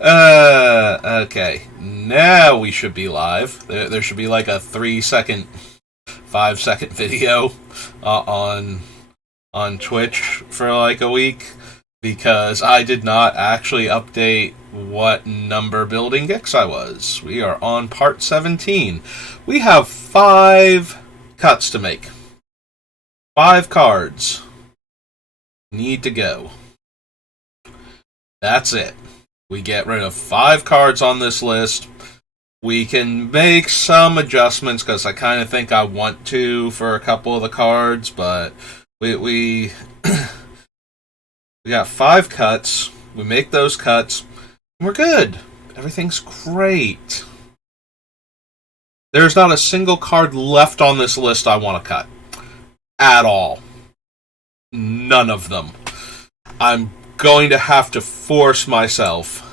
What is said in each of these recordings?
Okay. Now we should be live. There should be like a 3 second, 5 second video on Twitch for like a week because I did not actually update what number building Gix I was. We are on part 17. We have 5 cuts to make. 5 cards need to go. That's it. We get rid of 5 cards on this list. We can make some adjustments because I kind of think I want to for a couple of the cards, but we got 5 cuts. We make those cuts. And we're good. Everything's great. There's not a single card left on this list I want to cut. At all. None of them. I'm going to have to force myself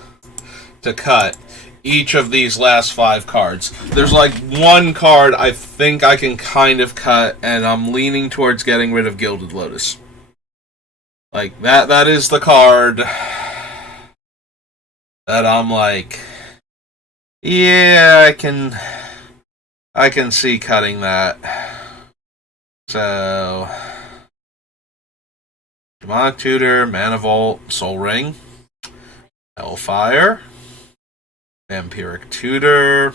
to cut each of these last 5 cards. There's like one card I think I can kind of cut, and I'm leaning towards getting rid of Gilded Lotus. Like, that is the card that I'm like, yeah, I can see cutting that. So, Demonic Tutor, Mana Vault, Soul Ring, Hellfire, Vampiric Tutor,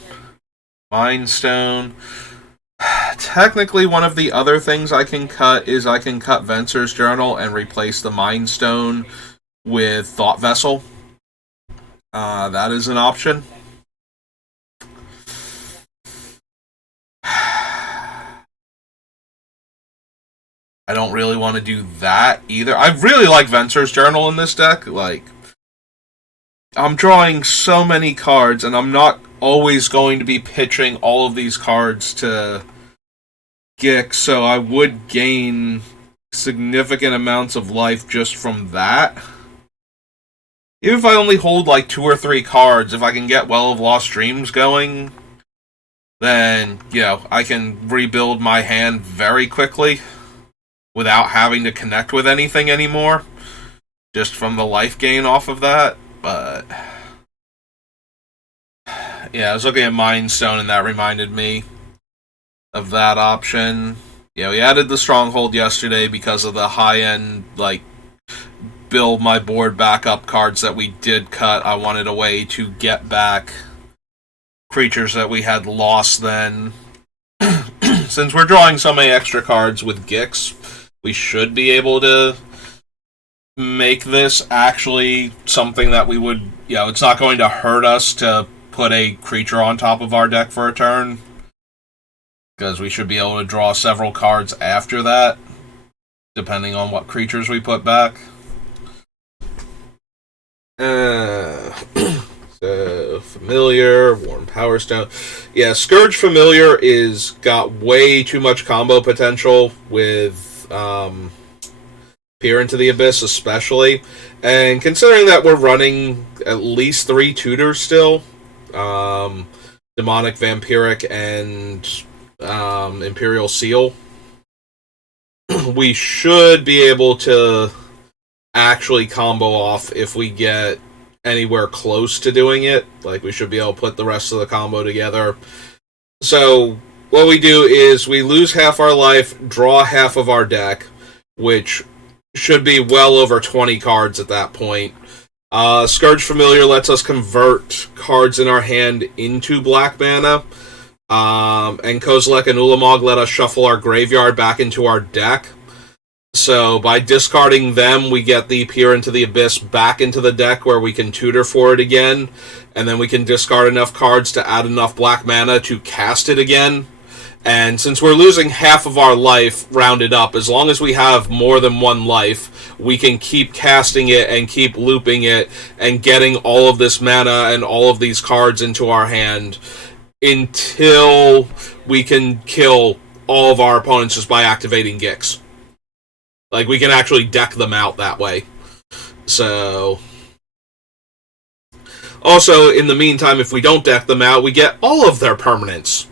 Mind Stone. Technically, one of the other things I can cut is I can cut Venser's Journal and replace the Mind Stone with Thought Vessel. That is an option. I don't really want to do that either. I really like Venser's Journal in this deck. Like, I'm drawing so many cards, and I'm not always going to be pitching all of these cards to Gix, so I would gain significant amounts of life just from that. Even if I only hold like 2 or 3 cards, if I can get Well of Lost Dreams going, then, I can rebuild my hand very quickly without having to connect with anything anymore, just from the life gain off of that. But yeah, I was looking at Mind Stone, and that reminded me of that option. Yeah, we added the Stronghold yesterday because of the high-end, build my board back up cards that we did cut. I wanted a way to get back creatures that we had lost then. Since we're drawing so many extra cards with Gix, we should be able to make this actually something that we would, it's not going to hurt us to put a creature on top of our deck for a turn, because we should be able to draw several cards after that, depending on what creatures we put back. So, Familiar, Worn Power Stone. Yeah, Scourge Familiar is got way too much combo potential with Peer into the Abyss especially, and considering that we're running at least 3 tutors still, Demonic, Vampiric, and Imperial Seal, we should be able to actually combo off if we get anywhere close to doing it. Like, we should be able to put the rest of the combo together. So what we do is we lose half our life, draw half of our deck, which should be well over 20 cards at that point. Scourge Familiar lets us convert cards in our hand into black mana. And Kozilek and Ulamog let us shuffle our graveyard back into our deck. So by discarding them, we get the Peer into the Abyss back into the deck where we can tutor for it again. And then we can discard enough cards to add enough black mana to cast it again. And since we're losing half of our life rounded up, as long as we have more than 1 life, we can keep casting it and keep looping it and getting all of this mana and all of these cards into our hand until we can kill all of our opponents just by activating Gix. Like, we can actually deck them out that way. So, also, in the meantime, if we don't deck them out, we get all of their permanents.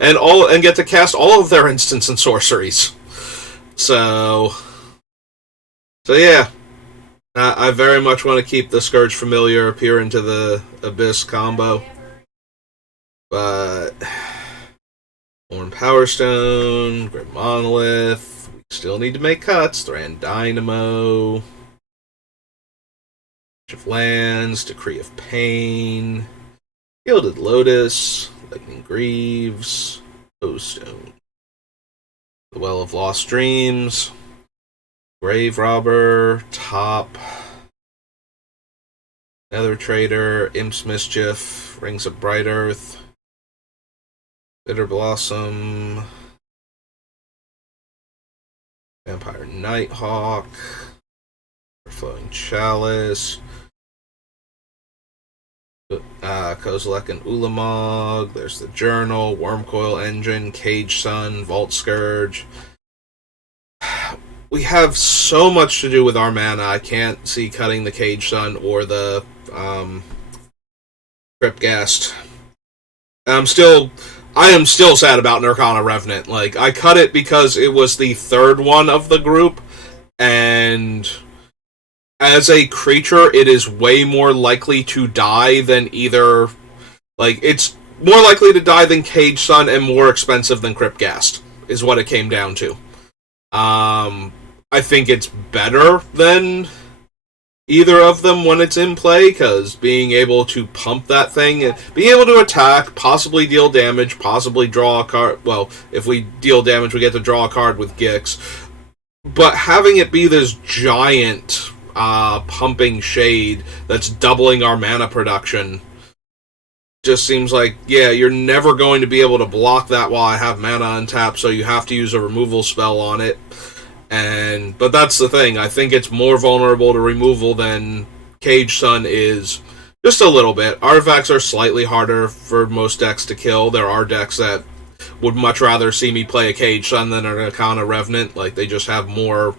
And get to cast all of their instants and sorceries. So yeah. I very much want to keep the Scourge Familiar appear into the Abyss combo. But Horn Power Stone, Grim Monolith. We still need to make cuts. Thran Dynamo. Of Lands, Decree of Pain, Gilded Lotus, Lightning Greaves, O-Stone, The Well of Lost Dreams, Grave Robber, Top, Nether Trader, Imp's Mischief, Rings of Bright Earth, Bitter Blossom, Vampire Nighthawk, Flowing Chalice, Kozilek and Ulamog. There's the Journal, Wormcoil Engine, Cage Sun, Vault Scourge. We have so much to do with our mana. I can't see cutting the Cage Sun or the Cryptghast. I am still sad about Nirkana Revenant. Like, I cut it because it was the third one of the group, and as a creature, it is way more likely to die than either... Like, it's more likely to die than Cage Sun and more expensive than Cryptghast, is what it came down to. I think it's better than either of them when it's in play, because being able to pump that thing, being able to attack, possibly deal damage, possibly draw a card... Well, if we deal damage, we get to draw a card with Gix. But having it be this giant... pumping shade that's doubling our mana production just seems like, yeah, you're never going to be able to block that while I have mana untapped, so you have to use a removal spell on it. But that's the thing, I think it's more vulnerable to removal than Cage Sun is, just a little bit. Artifacts are slightly harder for most decks to kill. There are decks that would much rather see me play a Cage Sun than an Nirkana Revenant. Like, they just have more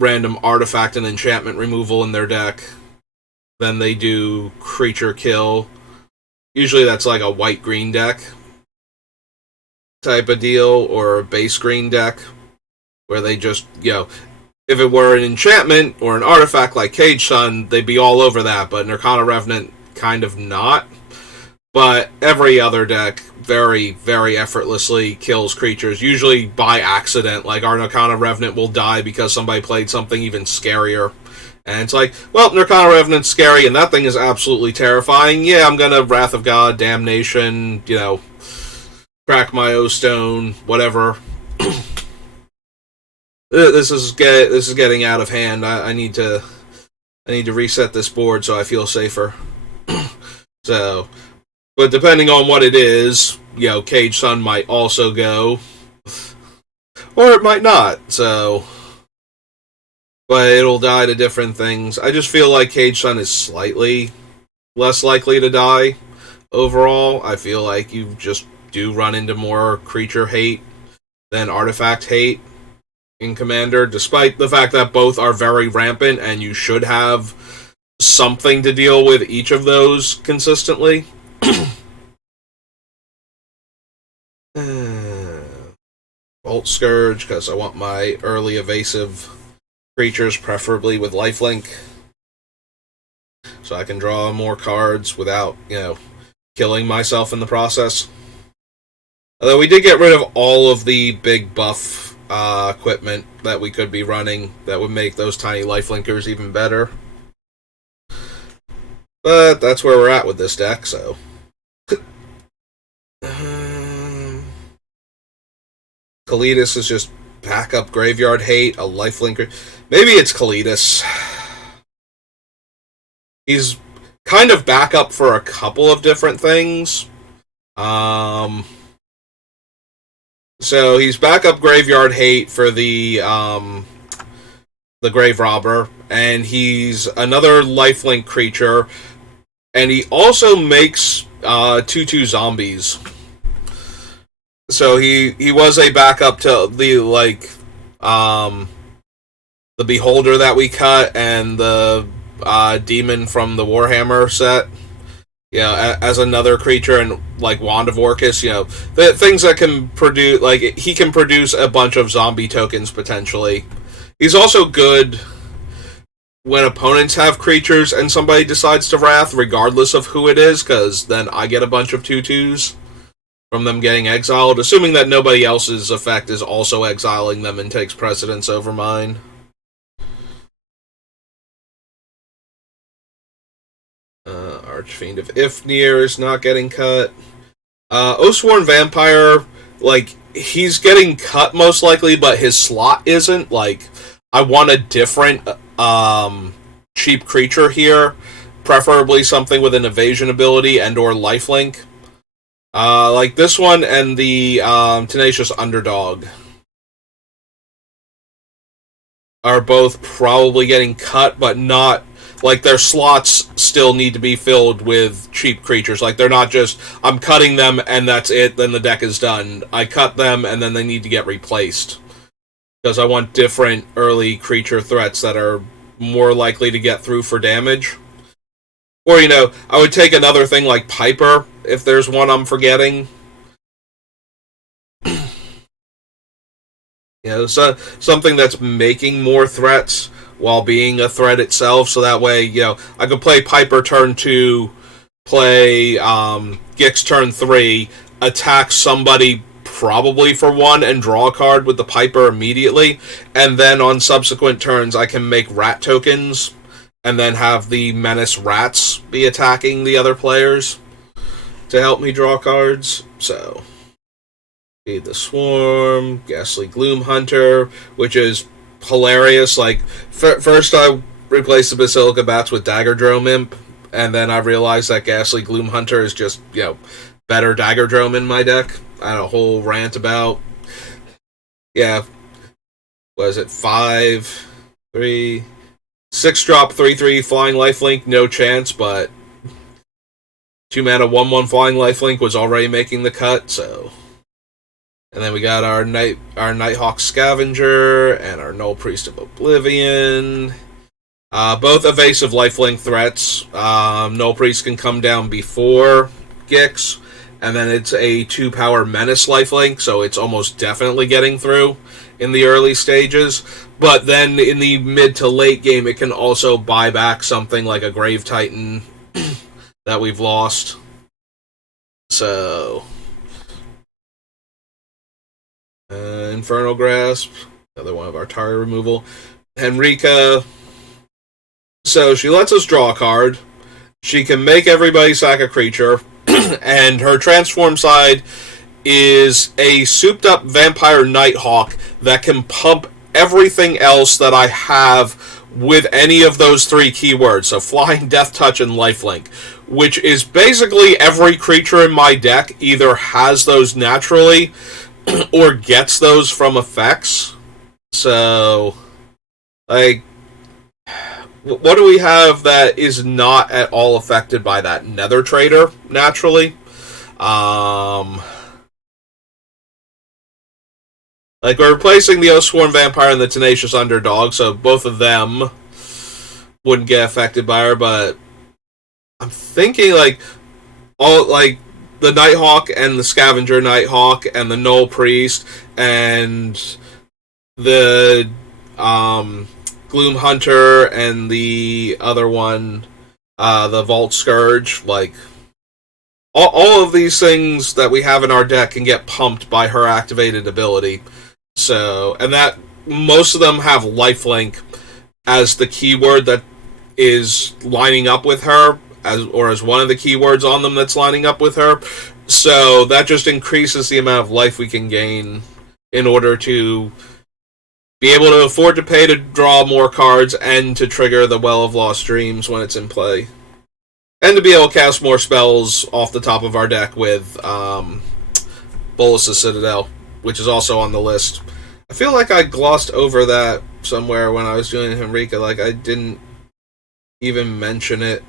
random artifact and enchantment removal in their deck than they do creature kill. Usually that's like a white-green deck type of deal, or a base-green deck, where they just, if it were an enchantment or an artifact like Cage Sun, they'd be all over that, but Nirkana Revenant kind of not. But every other deck very, very effortlessly kills creatures, usually by accident. Like, our Nirkana Revenant will die because somebody played something even scarier. And it's like, well, Nirkana Revenant's scary, and that thing is absolutely terrifying. Yeah, I'm gonna Wrath of God, Damnation, crack my O-Stone, whatever. This is getting out of hand. I need to reset this board so I feel safer. So... But depending on what it is, Cage Sun might also go. Or it might not, so... But it'll die to different things. I just feel like Cage Sun is slightly less likely to die overall. I feel like you just do run into more creature hate than artifact hate in Commander, despite the fact that both are very rampant and you should have something to deal with each of those consistently. Vault Scourge, because I want my early evasive creatures, preferably with lifelink, so I can draw more cards without, killing myself in the process. Although we did get rid of all of the big buff equipment that we could be running that would make those tiny lifelinkers even better. But that's where we're at with this deck, so... Kalitas is just backup Graveyard Hate, a lifelinker. Maybe it's Kalitas. He's kind of backup for a couple of different things. So he's backup Graveyard Hate for the Grave Robber, and he's another lifelink creature, and he also makes 2/2 zombies. So he was a backup to the the Beholder that we cut and the Demon from the Warhammer set. As another creature, and like Wand of Orcus, the things that can produce, like, he can produce a bunch of zombie tokens potentially. He's also good when opponents have creatures and somebody decides to Wrath, regardless of who it is, because then I get a bunch of 2/2s from them getting exiled, assuming that nobody else's effect is also exiling them and takes precedence over mine. Archfiend of Ifnir is not getting cut. Oathsworn Vampire, like, he's getting cut most likely, but his slot isn't. Like, I want a different cheap creature here, preferably something with an evasion ability and or lifelink. Like this one and the Tenacious Underdog are both probably getting cut, but not, like, their slots still need to be filled with cheap creatures. Like, they're not just, I'm cutting them and that's it, then the deck is done. I cut them and then they need to get replaced. Because I want different early creature threats that are more likely to get through for damage. Or, you know, I would take another thing like Piper, if there's one I'm forgetting. You know, so something that's making more threats while being a threat itself, so that way, you know, I could play Piper turn 2, play Gix turn 3, attack somebody probably for 1, and draw a card with the Piper immediately, and then on subsequent turns I can make rat tokens, and then have the Menace Rats be attacking the other players to help me draw cards, so... Feed the Swarm, Ghastly Gloomhunter, which is hilarious. Like, first I replaced the Basilica Bats with Daggerdrome Imp, and then I realized that Ghastly Gloomhunter is just, you know, better Daggerdrome in my deck. I had a whole rant about, yeah, was it 5, 3, 6 drop, 3/3 Flying Lifelink, no chance, but 2 mana 1/1 Flying Lifelink was already making the cut, so... And then we got our Nighthawk Scavenger and our Null Priest of Oblivion. Both evasive lifelink threats. Null Priest can come down before Gix, and then it's a 2-power Menace lifelink, so it's almost definitely getting through in the early stages. But then in the mid to late game, it can also buy back something like a Grave Titan that we've lost. So... Infernal Grasp, another one of our target removal. Henrika, so she lets us draw a card. She can make everybody sack a creature, and her transform side is a souped up vampire Nighthawk that can pump everything else that I have with any of those 3 keywords, so Flying, Death Touch, and Lifelink, which is basically every creature in my deck either has those naturally or gets those from effects. So, like, what do we have that is not at all affected by that? Nether Trader, naturally. Like, we're replacing the Oathsworn Vampire and the Tenacious Underdog, so both of them wouldn't get affected by her, but I'm thinking, like, all, like, the Nighthawk and the Scavenger Nighthawk and the Null Priest and the Gloomhunter and the other one, the Vault Scourge, like, all of these things that we have in our deck can get pumped by her activated ability. So, and that, most of them have lifelink as the keyword that is lining up with her, as one of the keywords on them that's lining up with her. So that just increases the amount of life we can gain in order to be able to afford to pay to draw more cards and to trigger the Well of Lost Dreams when it's in play. And to be able to cast more spells off the top of our deck with Bolas' Citadel, which is also on the list. I feel like I glossed over that somewhere when I was doing Henrika, like I didn't even mention it.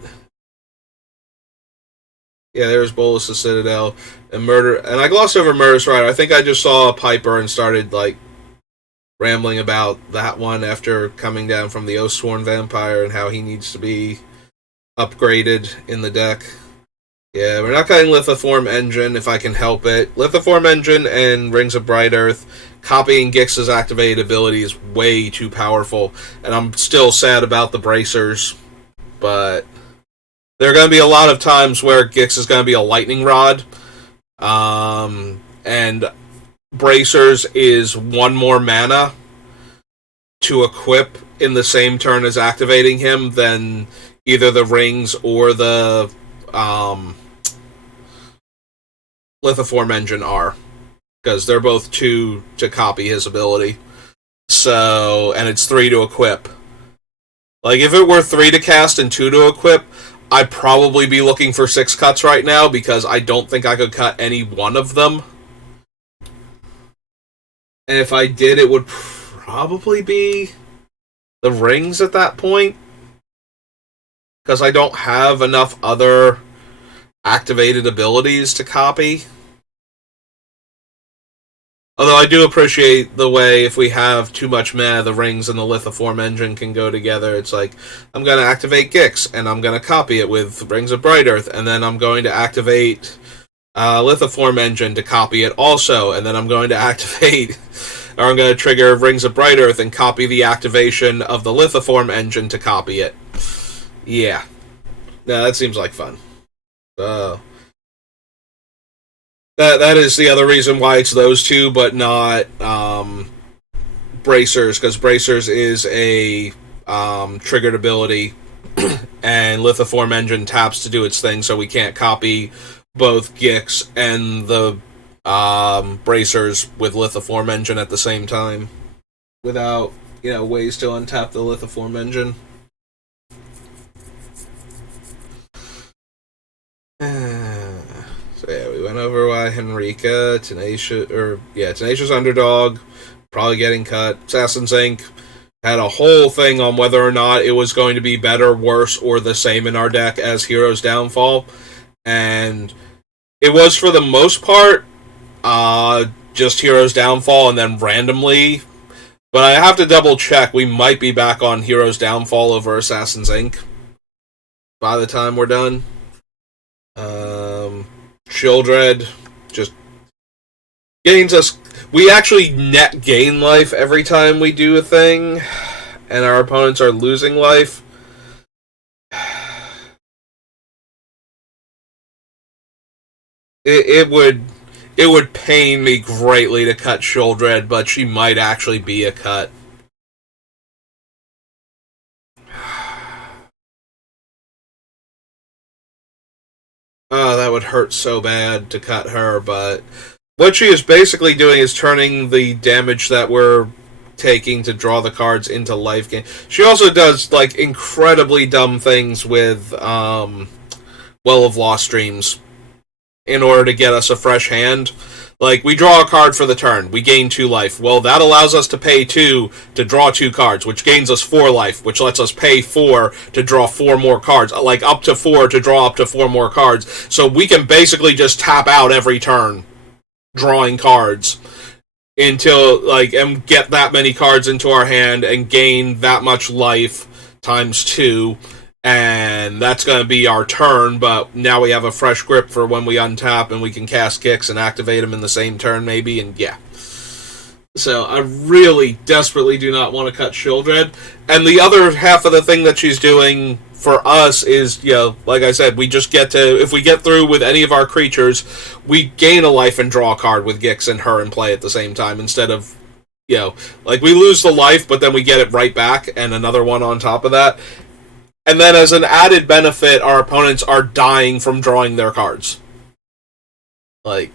Yeah, there's Bolas' Citadel and Murder, and I glossed over Murderous Rider. I think I just saw a Piper and started, like, rambling about that one after coming down from the Oathsworn Vampire and how he needs to be upgraded in the deck. Yeah, we're not cutting Lithoform Engine if I can help it. Lithoform Engine and Rings of Bright Earth, copying Gix's activated ability is way too powerful, and I'm still sad about the Bracers, but there are going to be a lot of times where Gix is going to be a Lightning Rod, and Bracers is one more mana to equip in the same turn as activating him than either the Rings or the Lithoform Engine are, because they're both 2 to copy his ability. So, and it's 3 to equip. Like, if it were 3 to cast and 2 to equip, I'd probably be looking for 6 cuts right now, because I don't think I could cut any one of them. And if I did, it would probably be the Rings at that point, because I don't have enough other activated abilities to copy. Although I do appreciate the way, if we have too much mana, the Rings and the Lithoform Engine can go together. It's like, I'm going to activate Gix, and I'm going to copy it with Rings of Bright Earth, and then I'm going to activate Lithoform Engine to copy it also, and then I'm going to activate, or I'm going to trigger Rings of Bright Earth and copy the activation of the Lithoform Engine to copy it. Yeah. No, that seems like fun. That is the other reason why it's those 2, but not Bracers, because Bracers is a triggered ability, and Lithoform Engine taps to do its thing, so we can't copy both Gix and the Bracers with Lithoform Engine at the same time without, ways to untap the Lithoform Engine. So yeah, we went over why Henrika, Tenacious Underdog, probably getting cut. Assassin's Inc. had a whole thing on whether or not it was going to be better, worse, or the same in our deck as Hero's Downfall. And it was, for the most part, just Hero's Downfall, and then randomly. But I have to double check. We might be back on Hero's Downfall over Assassin's Inc. by the time we're done. Sheoldred just gains us. We actually net gain life every time we do a thing, and our opponents are losing life. It would pain me greatly to cut Sheoldred, but she might actually be a cut. Oh, that would hurt so bad to cut her, but what she is basically doing is turning the damage that we're taking to draw the cards into life gain. She also does, like, incredibly dumb things with Well of Lost Dreams in order to get us a fresh hand. Like, we draw a card for the turn, we gain 2 life. Well, that allows us to pay 2 to draw 2 cards, which gains us 4 life, which lets us pay 4 to draw 4 more cards. Like, up to 4 to draw up to 4 more cards. So we can basically just tap out every turn, drawing cards, until, like, and get that many cards into our hand and gain that much life times 2. And that's going to be our turn, but now we have a fresh grip for when we untap, and we can cast Gix and activate them in the same turn, maybe, and yeah. So I really desperately do not want to cut Sheoldred. And the other half of the thing that she's doing for us is, like I said, we just get to, if we get through with any of our creatures, we gain a life and draw a card with Gix and her in play at the same time, instead of, like, we lose the life, but then we get it right back, and another one on top of that. And then as an added benefit, our opponents are dying from drawing their cards. Like,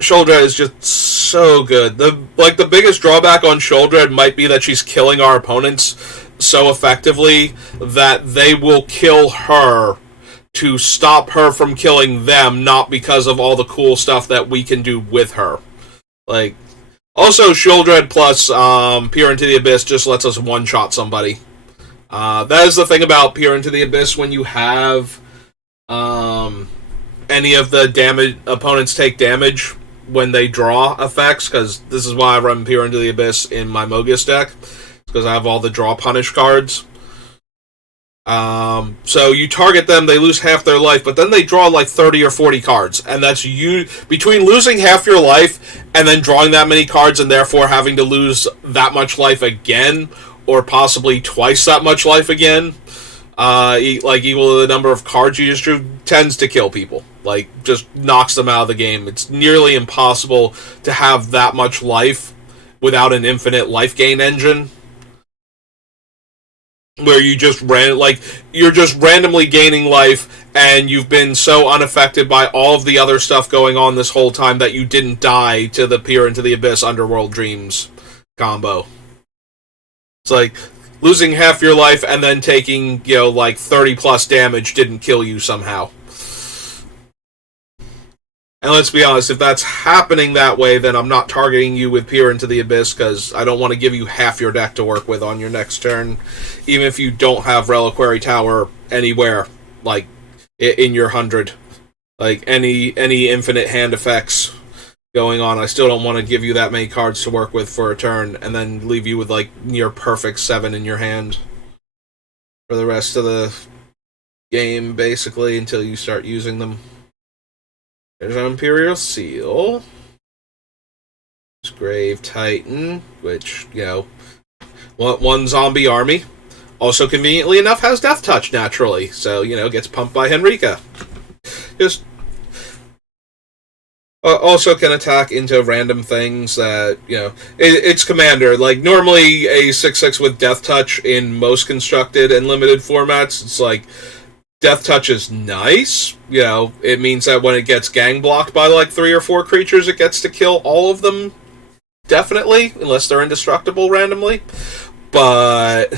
Sheoldred is just so good. The biggest drawback on Sheoldred might be that she's killing our opponents so effectively that they will kill her to stop her from killing them, not because of all the cool stuff that we can do with her. Like, also, Sheoldred plus Peer into the Abyss just lets us one-shot somebody. That is the thing about Peer into the Abyss. When you have any of the opponents take damage when they draw effects, because this is why I run Peer into the Abyss in my Mogus deck, because I have all the draw punish cards. So you target them, they lose half their life, but then they draw like 30 or 40 cards. And that's you between losing half your life and then drawing that many cards and therefore having to lose that much life again, or possibly twice that much life again, like equal to the number of cards you just drew, tends to kill people. Like, just knocks them out of the game. It's nearly impossible to have that much life without an infinite life gain engine, where you're just randomly gaining life, and you've been so unaffected by all of the other stuff going on this whole time that you didn't die to the Peer into the Abyss Underworld Dreams combo. It's like losing half your life and then taking, like 30 plus damage didn't kill you somehow. And let's be honest, if that's happening that way, then I'm not targeting you with Peer into the Abyss, because I don't want to give you half your deck to work with on your next turn, even if you don't have Reliquary Tower anywhere, like, in your 100. Like, any infinite hand effects going on, I still don't want to give you that many cards to work with for a turn, and then leave you with, like, near perfect 7 in your hand for the rest of the game, basically, until you start using them. There's an Imperial Seal. There's Grave Titan, which, one zombie army. Also, conveniently enough, has Death Touch naturally. So, gets pumped by Henrika. Just also can attack into random things that, it's Commander. Like, normally a 6/6 with Death Touch in most constructed and limited formats, it's like, Death Touch is nice. It means that when it gets gang blocked by like 3 or 4 creatures, it gets to kill all of them. Definitely, unless they're indestructible randomly. But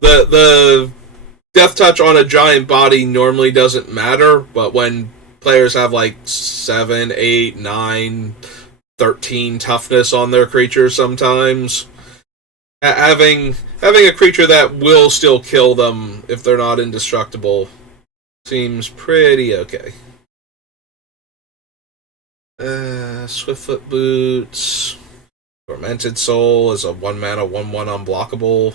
the Death Touch on a giant body normally doesn't matter. But when players have like 7, 8, 9, 13 toughness on their creatures sometimes, having a creature that will still kill them if they're not indestructible seems pretty okay. Swiftfoot Boots. Tormented Soul is a 1-mana 1/1 unblockable.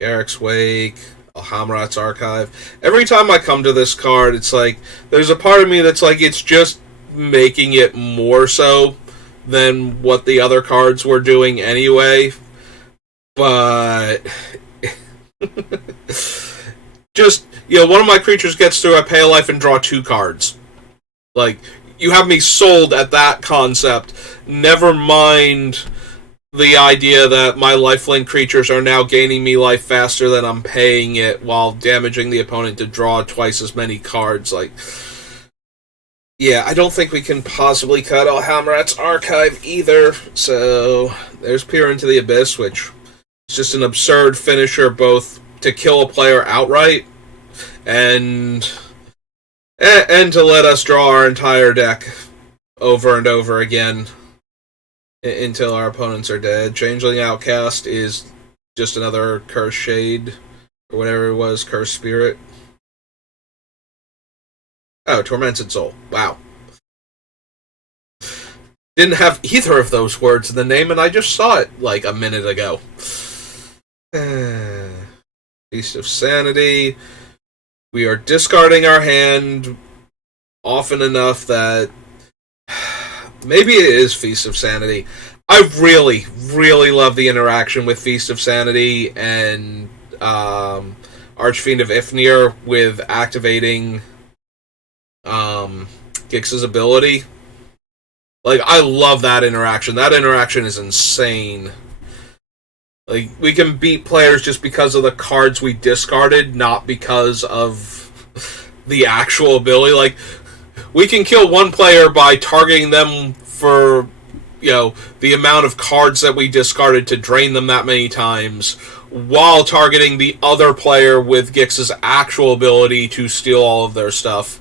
Garrick's Wake. Alhamrat's Archive. Every time I come to this card, it's like, there's a part of me that's like, it's just making it more so than what the other cards were doing anyway. But just, one of my creatures gets through, I pay a life and draw 2 cards. Like, you have me sold at that concept. Never mind the idea that my lifelink creatures are now gaining me life faster than I'm paying it, while damaging the opponent to draw twice as many cards. Like, yeah, I don't think we can possibly cut Alhamrat's Archive either. So, there's Peer into the Abyss, which it's just an absurd finisher, both to kill a player outright and to let us draw our entire deck over and over again until our opponents are dead. Changeling Outcast is just another Curse Shade, or whatever it was, Curse Spirit. Oh, Tormented Soul. Wow. Didn't have either of those words in the name, and I just saw it like a minute ago. Feast of Sanity. We are discarding our hand often enough that maybe it is Feast of Sanity. I really, really love the interaction with Feast of Sanity and Archfiend of Ifnir with activating Gix's ability. Like, I love that interaction. That interaction is insane. Like, we can beat players just because of the cards we discarded, not because of the actual ability. Like, we can kill one player by targeting them for, the amount of cards that we discarded to drain them that many times, while targeting the other player with Gix's actual ability to steal all of their stuff.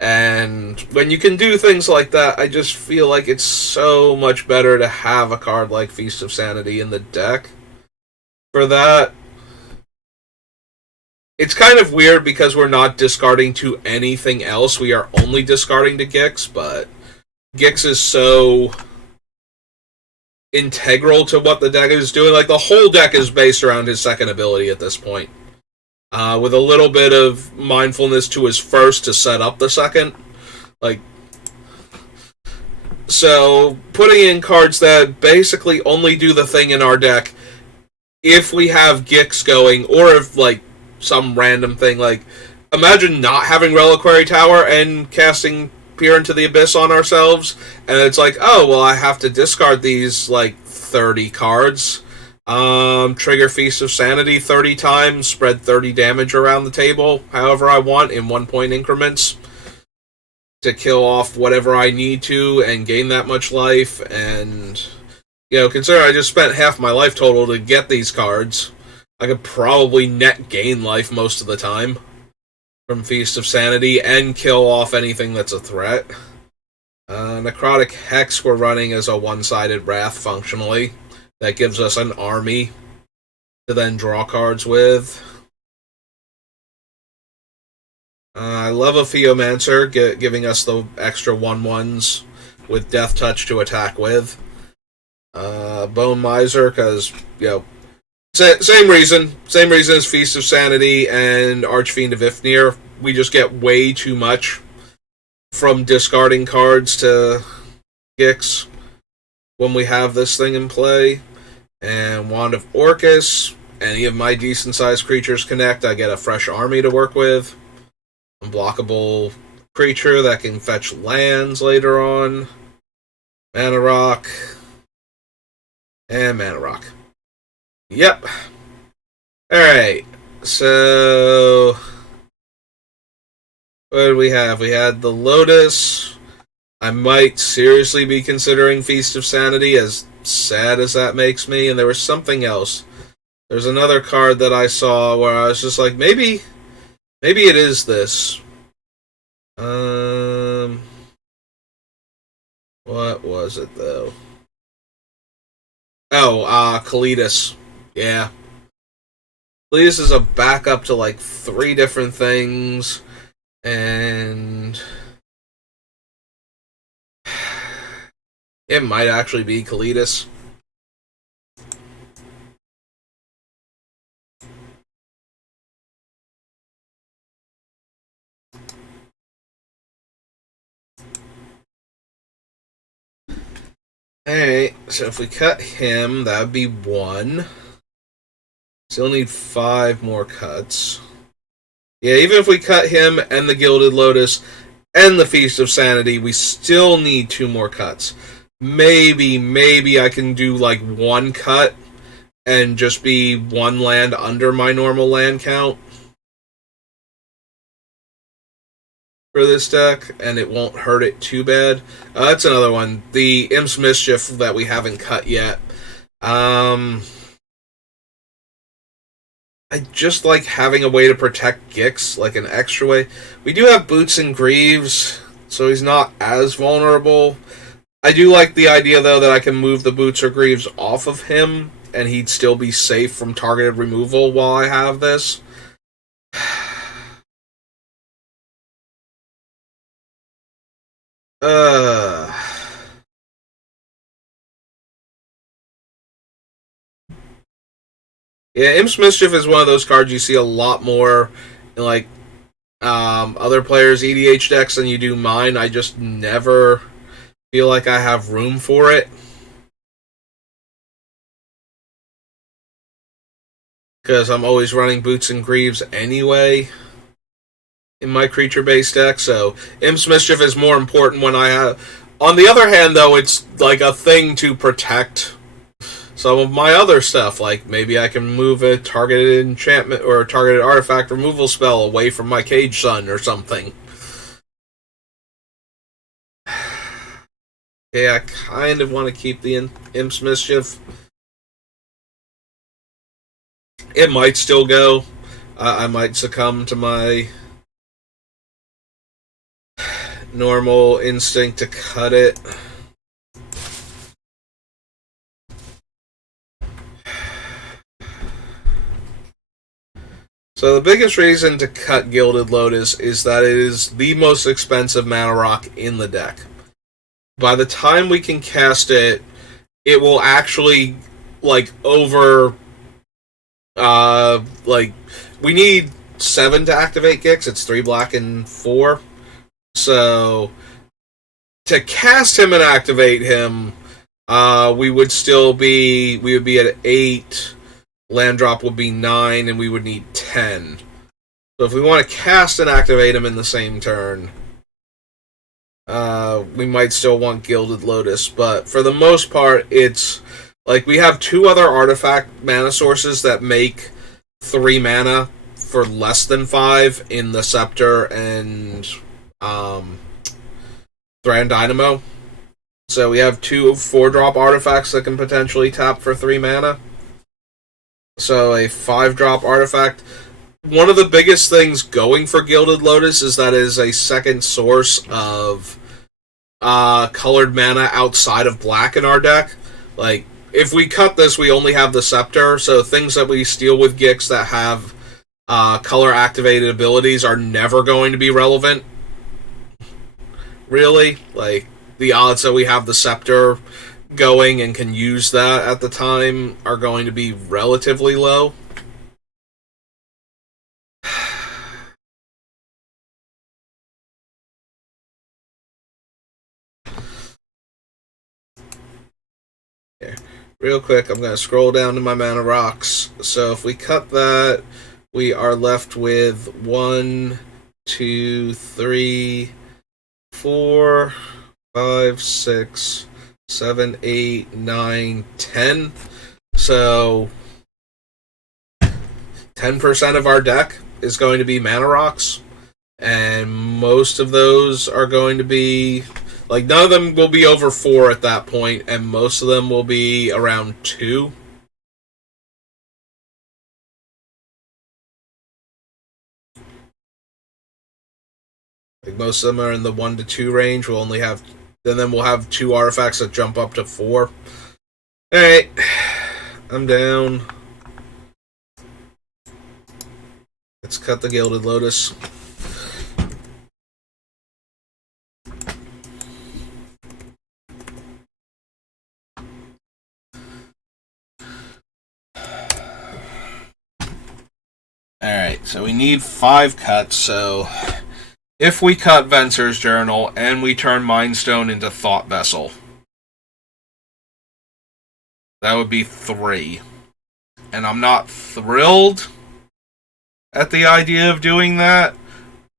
And when you can do things like that, I just feel like it's so much better to have a card like Feast of Sanity in the deck for that. It's kind of weird because we're not discarding to anything else. We are only discarding to Gix, but Gix is so integral to what the deck is doing. Like, the whole deck is based around his second ability at this point. with a little bit of mindfulness to his first to set up the second. Like, so putting in cards that basically only do the thing in our deck if we have Gix going, or if, like, some random thing, like, imagine not having Reliquary Tower and casting Peer into the Abyss on ourselves, and it's like, oh, well, I have to discard these, like, 30 cards. Trigger Feast of Sanity 30 times, spread 30 damage around the table, however I want, in 1 point increments, to kill off whatever I need to and gain that much life. And, you know, consider I just spent half my life total to get these cards. I could probably net gain life most of the time from Feast of Sanity and kill off anything that's a threat. Necrotic Hex we're running as a one-sided Wrath, functionally. That gives us an army to then draw cards with. I love a Theomancer, giving us the extra 1/1s with Death Touch to attack with. Bone Miser, because, you know, same reason as Feast of Sanity and Archfiend of Ifnir. We just get way too much from discarding cards to Gix when we have this thing in play. And Wand of Orcus. Any of my decent-sized creatures connect, I get a fresh army to work with. Unblockable creature that can fetch lands later on. Mana Rock. And Mana Rock. Yep. Alright. So, what did we have? We had the Lotus. I might seriously be considering Feast of Sanity, as sad as that makes me. And there was something else. There's another card that I saw where I was just like, maybe it is this. What was it though? Oh, Kalitas. Yeah. Kalitas is a backup to like 3 different things, and it might actually be Kalitas. Alright, so if we cut him, that would be 1. Still need 5 more cuts. Yeah, even if we cut him and the Gilded Lotus and the Feast of Sanity, we still need 2 more cuts. Maybe I can do like 1 cut and just be 1 land under my normal land count for this deck, and it won't hurt it too bad. That's another one. The Imp's Mischief that we haven't cut yet. I just like having a way to protect Gix, like an extra way. We do have Boots and Greaves, so he's not as vulnerable. I do like the idea, though, that I can move the Boots or Greaves off of him, and he'd still be safe from targeted removal while I have this. Yeah, Imp's Mischief is one of those cards you see a lot more in, like, other players' EDH decks than you do mine. I just never feel like I have room for it. Because I'm always running Boots and Greaves anyway in my creature-based deck, so Imp's Mischief is more important when I have... On the other hand, though, it's like a thing to protect some of my other stuff, like maybe I can move a targeted enchantment or a targeted artifact removal spell away from my Cage Sun or something. Yeah, I kind of want to keep the Imp's Mischief. It might still go. I might succumb to my normal instinct to cut it. So the biggest reason to cut Gilded Lotus is that it is the most expensive mana rock in the deck. By the time we can cast it, it will actually, like, we need 7 to activate Gix. It's 3 black and 4. So to cast him and activate him, we would be at 8. Land drop would be 9, and we would need 10. So if we want to cast and activate him in the same turn, we might still want Gilded Lotus. But for the most part, it's like we have 2 other artifact mana sources that make 3 mana for less than 5 in the Scepter and Thran Dynamo. So we have 2 4-drop artifacts that can potentially tap for 3 mana. So a 5-drop artifact. One of the biggest things going for Gilded Lotus is that it is a second source of colored mana outside of black in our deck. Like, if we cut this, we only have the Scepter, so things that we steal with Gix that have color-activated abilities are never going to be relevant. Really. Like, the odds that we have the Scepter going and can use that at the time are going to be relatively low. Okay. Real quick, I'm going to scroll down to my mana rocks. So if we cut that, we are left with 1, 2, 3, 4, 5, 6, 7, 8, 9, 10. So 10% of our deck is going to be mana rocks, and most of those are going to be, like, none of them will be over 4 at that point, and most of them will be around 2. Like, most of them are in the 1 to 2 range. We'll only have, and then we'll have 2 artifacts that jump up to 4. Alright, I'm down. Let's cut the Gilded Lotus. Alright, so we need 5 cuts, so if we cut Venser's Journal and we turn Mind Stone into Thought Vessel, that would be 3. And I'm not thrilled at the idea of doing that,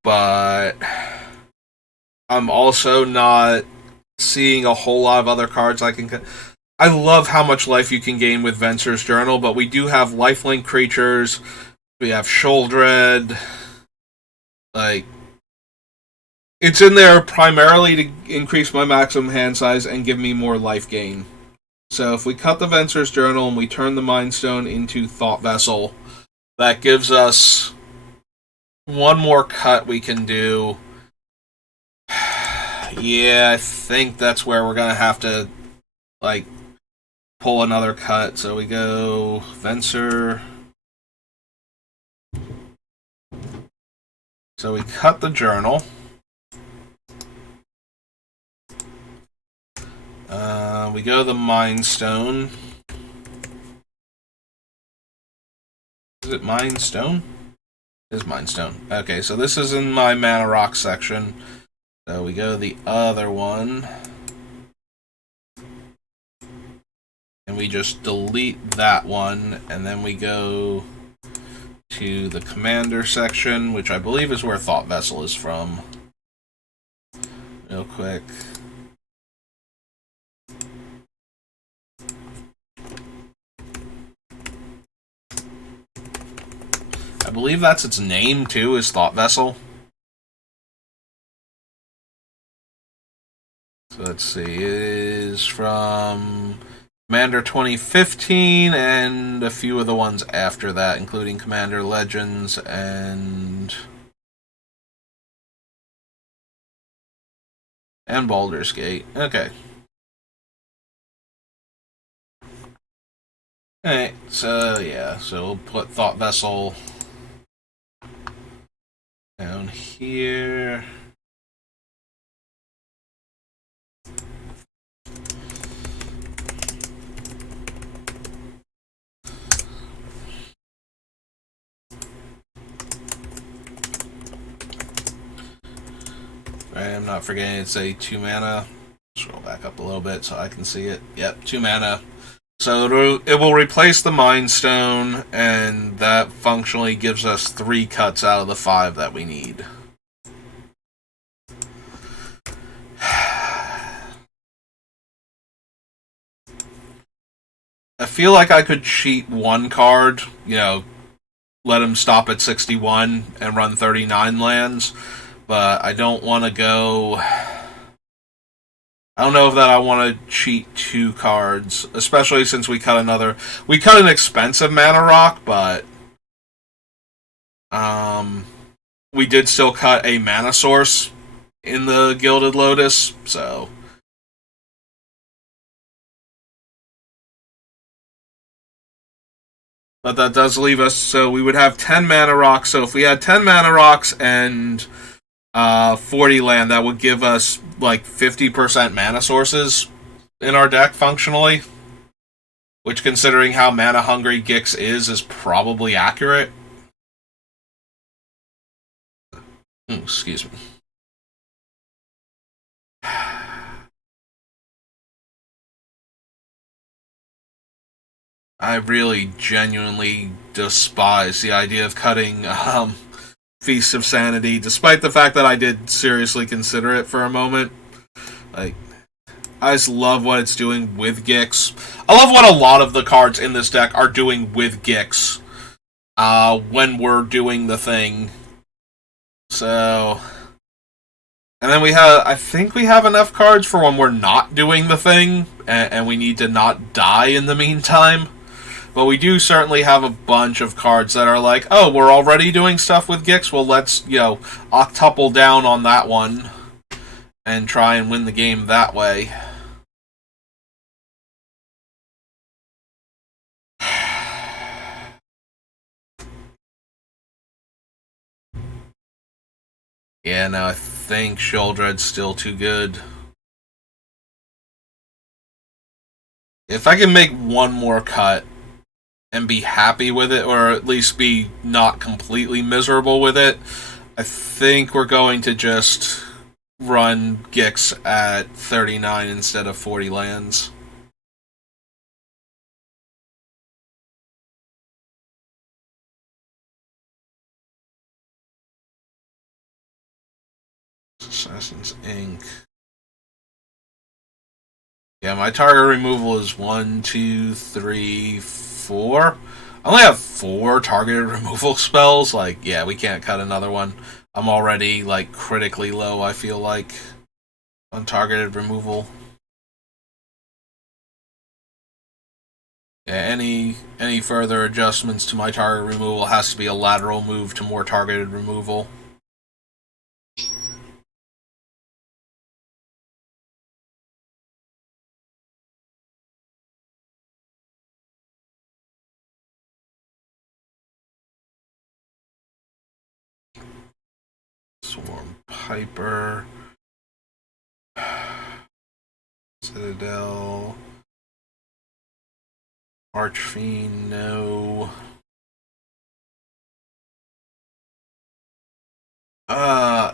but I'm also not seeing a whole lot of other cards I can cut. I love how much life you can gain with Venser's Journal, but we do have lifelink creatures. We have Sheoldred. Like, it's in there primarily to increase my maximum hand size and give me more life gain. So if we cut the Venser's Journal and we turn the Mind Stone into Thought Vessel, that gives us 1 more cut we can do. Yeah, I think that's where we're going to have to, like, pull another cut. So we go Venser. So we cut the Journal. We go the Mind Stone. Is it Mind Stone? It is Mind Stone. Okay, so this is in my Mana Rock section. So we go the other one. And we just delete that one. And then we go to the Commander section, which I believe is where Thought Vessel is from. Real quick. I believe that's its name, too, is Thought Vessel. So let's see, it is from Commander 2015 and a few of the ones after that, including Commander Legends and Baldur's Gate. Okay. Alright, so yeah, so we'll put Thought Vessel down here. I'm not forgetting it's a 2 mana. Scroll back up a little bit so I can see it. Yep, 2 mana. So it will replace the Mind Stone, and that functionally gives us 3 cuts out of the 5 that we need. I feel like I could cheat one card, let him stop at 61 and run 39 lands, but I don't want to go. I don't know if that I want to cheat 2 cards, especially since we cut an expensive mana rock, but we did still cut a mana source in the Gilded Lotus, so. But that does leave us, so we would have 10 mana rocks. So if we had 10 mana rocks and 40 land, that would give us like 50% mana sources in our deck functionally. Which, considering how mana hungry Gix is probably accurate. Excuse me. I really genuinely despise the idea of cutting Feast of Sanity, despite the fact that I did seriously consider it for a moment. Like, I just love what it's doing with Gix. I love what a lot of the cards in this deck are doing with Gix when we're doing the thing. So, and then I think we have enough cards for when we're not doing the thing, and we need to not die in the meantime. But we do certainly have a bunch of cards that are like, oh, we're already doing stuff with Gix, well, let's, octuple down on that one and try and win the game that way. Yeah, no, I think Sheoldred's still too good. If I can make one more cut and be happy with it, or at least be not completely miserable with it, I think we're going to just run Gix at 39 instead of 40 lands. Assassin's Ink. Yeah, my target removal is 1, 2, 3, 4. I only have 4 targeted removal spells. Like, yeah, we can't cut another one. I'm already, like, critically low, I feel like, on targeted removal. Yeah, any further adjustments to my target removal has to be a lateral move to more targeted removal. Swarm Piper. Citadel. Archfiend, no.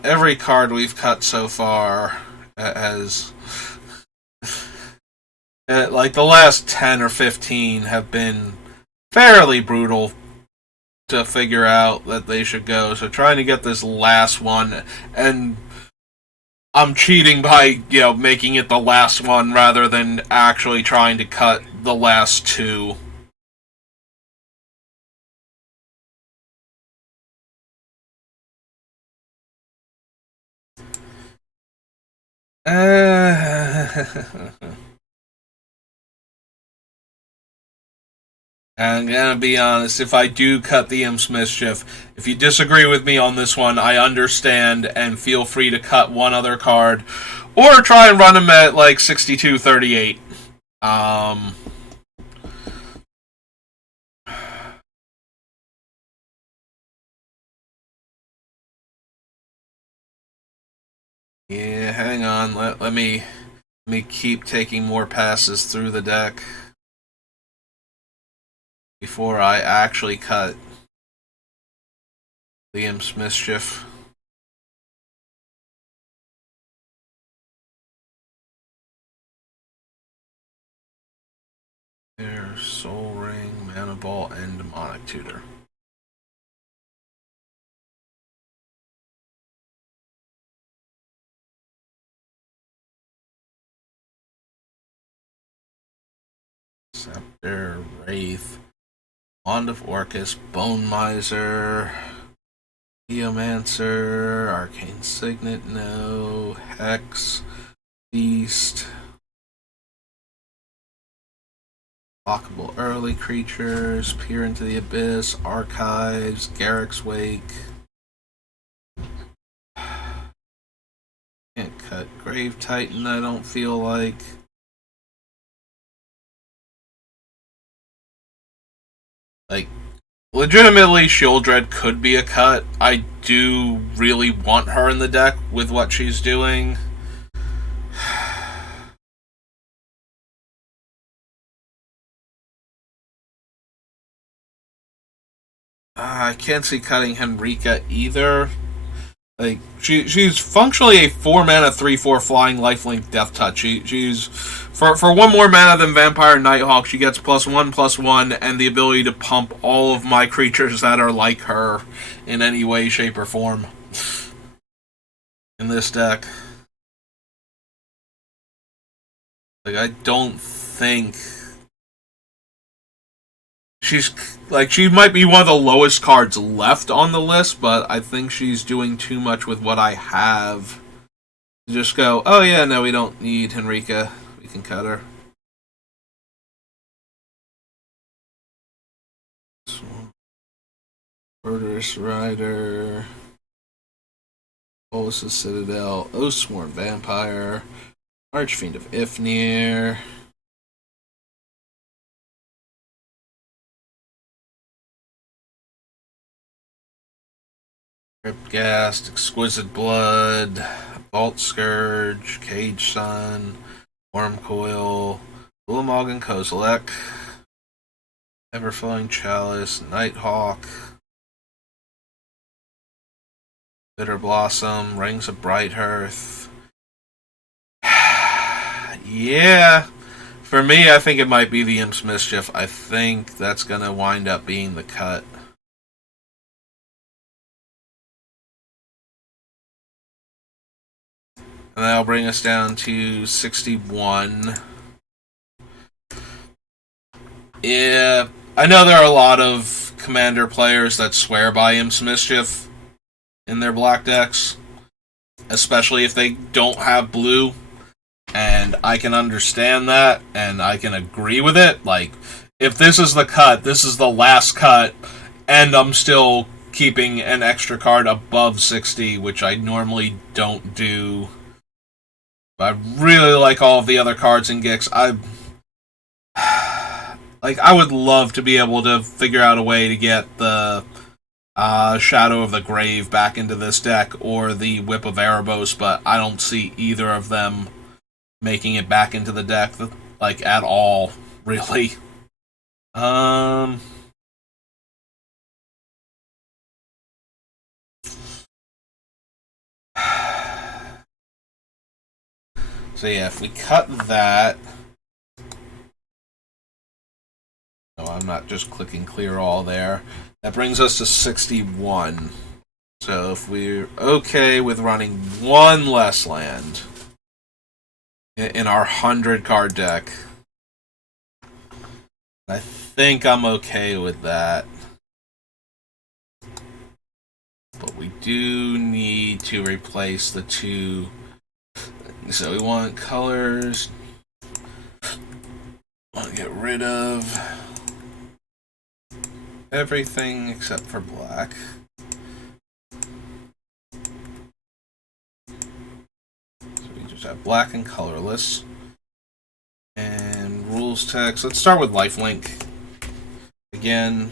Every card we've cut so far has. Like, the last 10 or 15 have been fairly brutal to figure out that they should go. So trying to get this last one, and I'm cheating by, making it the last one rather than actually trying to cut the last 2. I'm gonna be honest, if I do cut the Imp's Mischief, if you disagree with me on this one, I understand, and feel free to cut one other card. Or try and run him at, like, 62-38. Yeah, hang on, let me keep taking more passes through the deck before I actually cut the Imp's Mischief. There's Soul Ring, Mana Ball, and Demonic Tutor. Scepter, Wraith, Wand of Orcus, Bone Miser, Geomancer, Arcane Signet, no, Hex, Beast, Lockable Early Creatures, Peer into the Abyss, Archives, Garruk's Wake. Can't cut Grave Titan, I don't feel like. Like, legitimately, Sheoldred could be a cut. I do really want her in the deck with what she's doing. I can't see cutting Henrika either. Like she's functionally a 4-mana 3/4 flying lifelink death touch. She's for one more mana than Vampire Nighthawk. She gets +1/+1 and the ability to pump all of my creatures that are like her in any way, shape, or form in this deck. Like I don't think she's like she might be one of the lowest cards left on the list, but I think she's doing too much with what I have to just go, oh yeah, no, we don't need Henrika. We can cut her. Murderous Rider, Bolus's Citadel, Oathsworn Vampire, Archfiend of Ifnir. Ripgast, Exquisite Blood, Vault Scourge, Cage Sun, Wormcoil, Ulamog and Kozilek, Everflowing Chalice, Nighthawk, Bitter Blossom, Rings of Brighthearth. Yeah. For me, I think it might be the Imp's Mischief. I think that's going to wind up being the cut. And that'll bring us down to 61. Yeah, I know there are a lot of Commander players that swear by Imp's Mischief in their black decks, especially if they don't have blue. And I can understand that, and I can agree with it. Like, if this is the cut, this is the last cut, and I'm still keeping an extra card above 60, which I normally don't do. I really like all of the other cards in Gix. I would love to be able to figure out a way to get the Shadow of the Grave back into this deck, or the Whip of Erebos, but I don't see either of them making it back into the deck, like, at all, really. So yeah, if we cut that... No, I'm not just clicking clear all there. That brings us to 61. So if we're okay with running one less land in our 100-card deck, I think I'm okay with that. But we do need to replace the two. So we want colors. Want to get rid of everything except for black. So we just have black and colorless. And rules text. Let's start with lifelink. Again,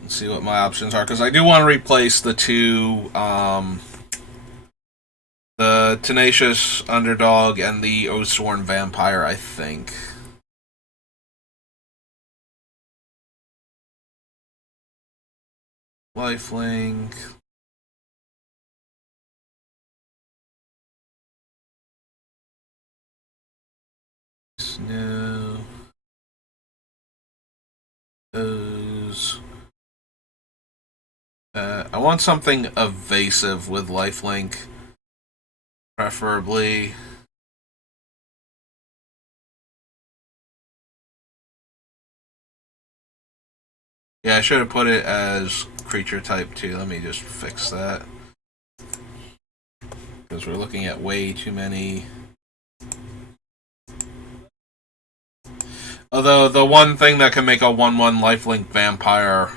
let's see what my options are, because I do want to replace the two, the Tenacious Underdog and the Oathsworn Vampire, I think. Lifelink. No. those. I want something evasive with lifelink, preferably. Yeah, I should have put it as creature type too. Let me just fix that. Because we're looking at way too many. Although, the one thing that can make a 1/1 lifelink vampire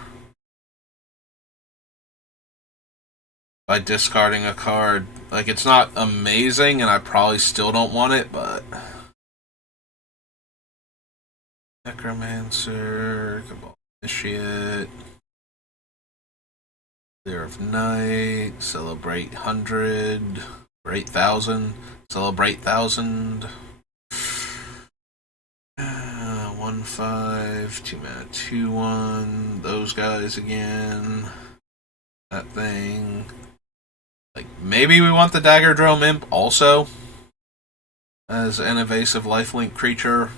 by discarding a card, like, it's not amazing, and I probably still don't want it, but... Necromancer, Cabal Initiate, Clear of Night, Celebrate 100, or 8,000, Celebrate 1,000, 1/5, 2 mana, 2/1, those guys again, that thing. Like, maybe we want the Daggerdrome Imp also as an evasive lifelink creature.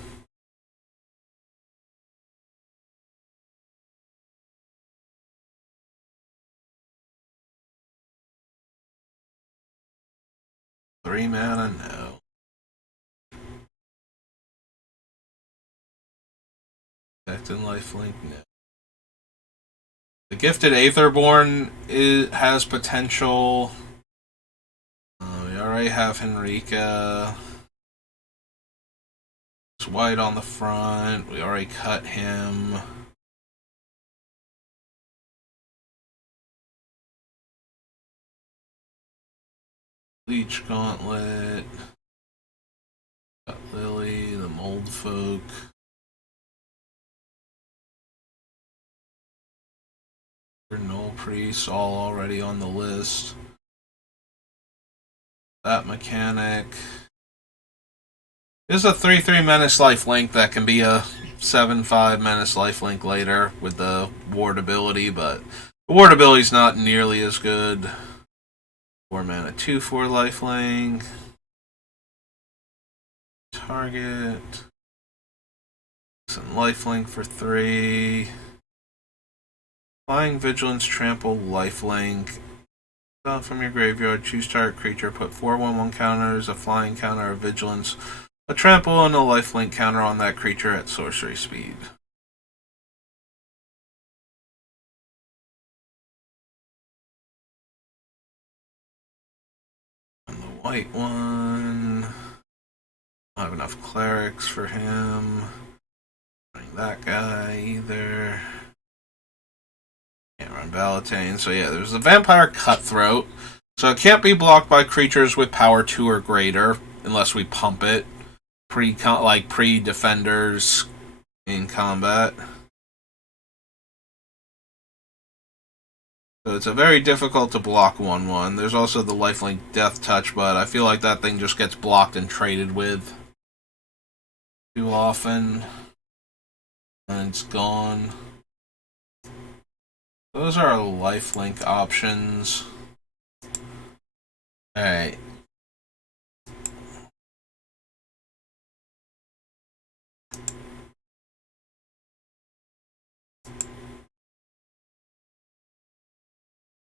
Three mana, no. Protect and lifelink, no. The Gifted Aetherborn has potential. We already have Henrika. It's white on the front. We already cut him. Leech Gauntlet. Got Lily, the Mold Folk. Null Priest, all already on the list. That mechanic. There's a 3/3 Menace lifelink that can be a 7/5 Menace lifelink later with the ward ability, but the ward ability's not nearly as good. 4 mana, 2/4 lifelink. Target. Some lifelink for 3. Flying Vigilance, Trample, lifelink. From your graveyard, choose target creature, put 4/1/1 counters, a flying counter, a vigilance, a trample, and a lifelink counter on that creature at sorcery speed. On the white one, I don't have enough clerics for him. Bring that guy either. Can't run Balatane. So yeah, there's the Vampire Cutthroat. So it can't be blocked by creatures with power 2 or greater unless we pump it pre-defenders in combat. So it's a very difficult to block 1/1. There's also the lifelink Death Touch, but I feel like that thing just gets blocked and traded with too often. And it's gone. Those are our lifelink options. Alright.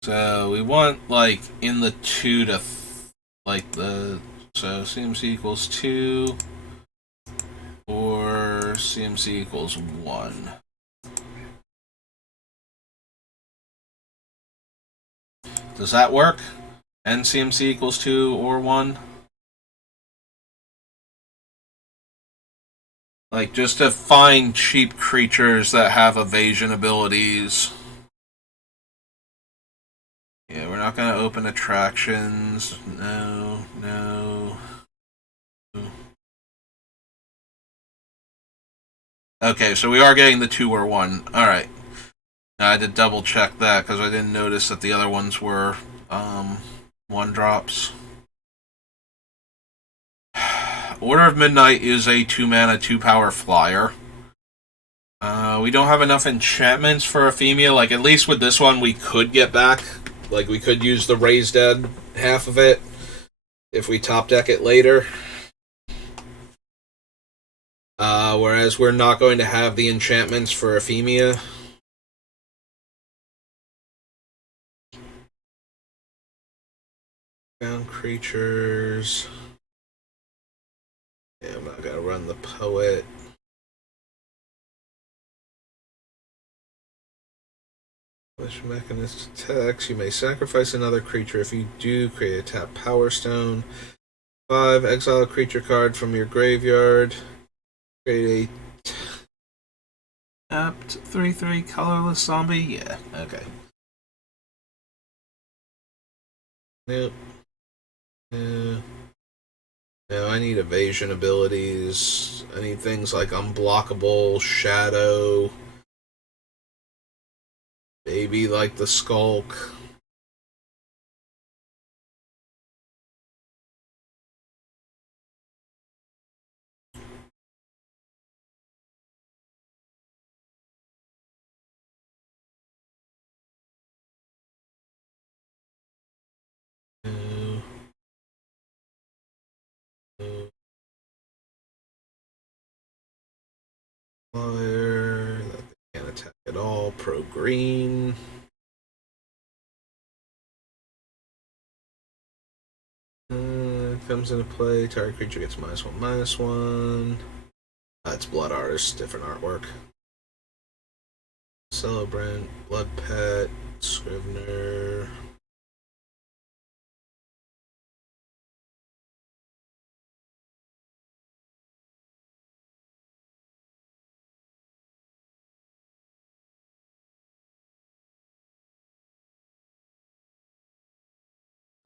So we want, like, in the 2 to, like, so CMC equals 2 or CMC equals 1. Does that work? And CMC equals 2 or 1? Like, just to find cheap creatures that have evasion abilities. Yeah, we're not going to open attractions. No. Okay, so we are getting the 2 or 1. Alright. I had to double check that because I didn't notice that the other ones were 1-drops. Order of Midnight is a 2 mana, 2 power flyer. We don't have enough enchantments for Ephemia. Like, at least with this one, we could get back. Like, we could use the Raise Dead half of it if we top deck it later. Whereas we're not going to have the enchantments for Ephemia. Found creatures. Yeah, I'm not gonna run the poet. Mechanist text. You may sacrifice another creature. If you do, create a tap Power Stone. 5. Exile a creature card from your graveyard. Create a tapped 3/3 colorless zombie. Yeah, okay. Nope. Yeah. No, I need evasion abilities. I need things like unblockable, shadow, maybe like the skulk. No. No. Fire. That they can't attack at all. Pro green. Comes into play. Target creature gets -1/-1. It's Blood Artist, different artwork. Celebrant, Blood Pet, Scrivener.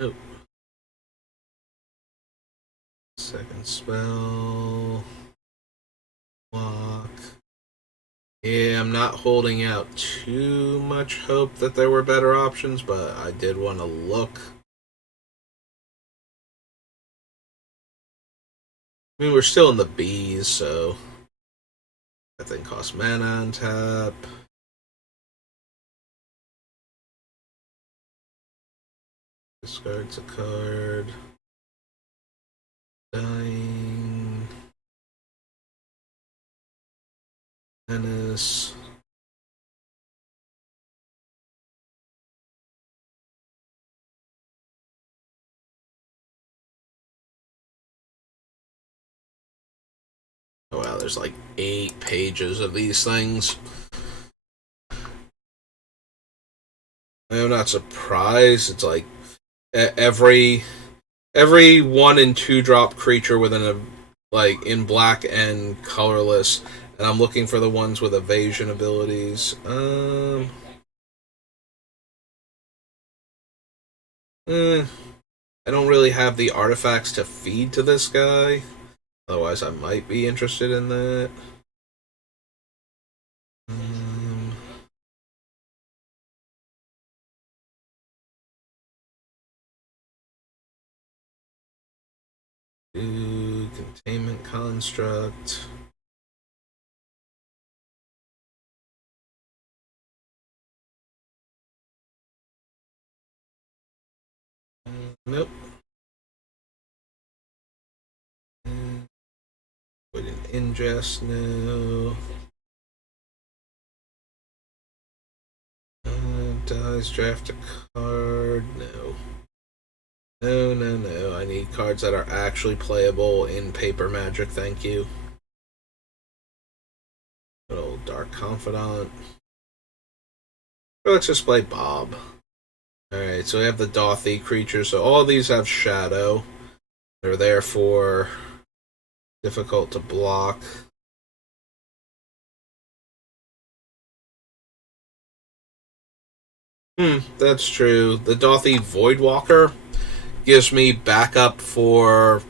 Oh. Second spell. Block. Yeah, I'm not holding out too much hope that there were better options, but I did want to look. I mean, we're still in the B's, so that thing costs mana on tap. Discards a card. Dying. Menace. Oh wow, there's like 8 pages of these things. I'm not surprised. It's like every 1 and 2 drop creature within a like in black and colorless, and I'm looking for the ones with evasion abilities. I don't really have the artifacts to feed to this guy. Otherwise, I might be interested in that. Containment construct. Nope. Put an ingest now. Dies, draft a card. No. No. I need cards that are actually playable in Paper Magic, thank you. Good old Dark Confidant. Let's just play Bob. Alright, so we have the Dothy creature, so all these have shadow. They're therefore difficult to block. That's true. The Dothy Voidwalker gives me backup for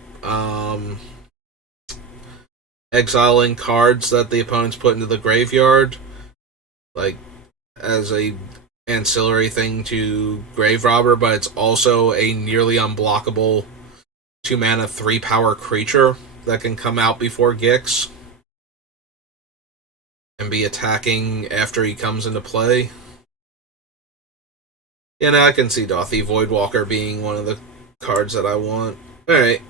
exiling cards that the opponents put into the graveyard, like as a ancillary thing to Grave Robber, but it's also a nearly unblockable 2 mana 3 power creature that can come out before Gix and be attacking after he comes into play. Yeah, now I can see Dothy Voidwalker being one of the cards that I want. Alright,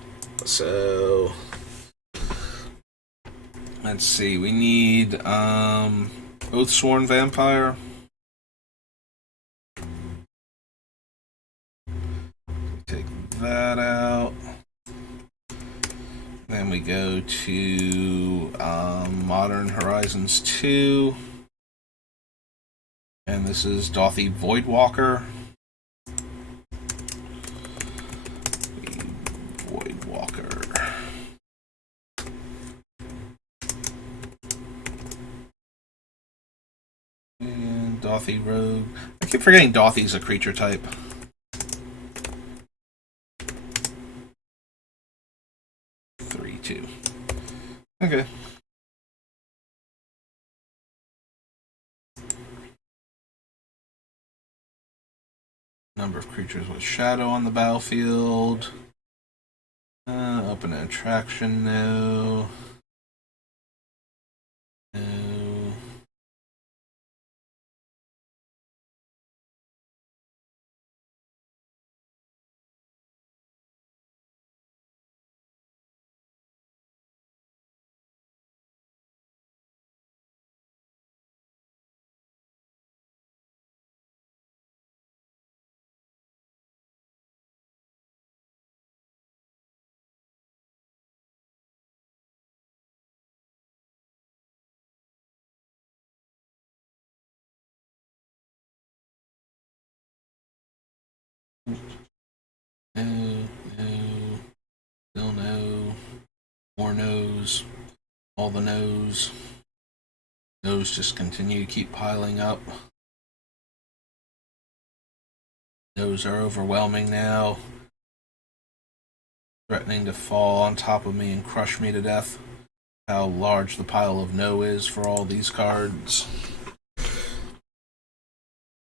so Let's see. We need Oathsworn Vampire. Take that out. Then we go to Modern Horizons 2. And this is Dauthi Voidwalker. Voidwalker. And Dauthi Rogue. I keep forgetting Dauthi's a creature type. Okay. Number of creatures with shadow on the battlefield. Open an attraction, no. No. No, no, still no, more no's, all the no's. No's just continue to keep piling up. No's are overwhelming now, threatening to fall on top of me and crush me to death. How large the pile of no is for all these cards.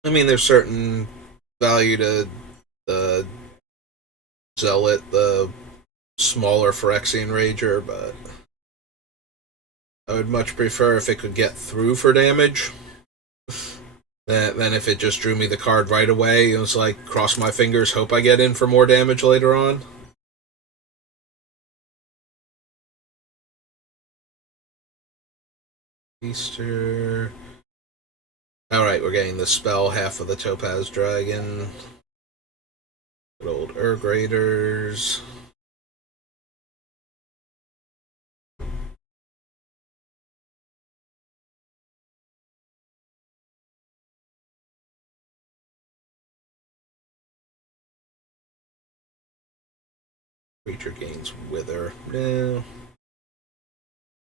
I mean, there's certain value to the Zealot, the smaller Phyrexian Rager, but I would much prefer if it could get through for damage than if it just drew me the card right away. It was like, cross my fingers, hope I get in for more damage later on. Easter. Alright, we're getting the spell half of the Topaz Dragon. Good old Urg Raiders. Creature gains Wither. No.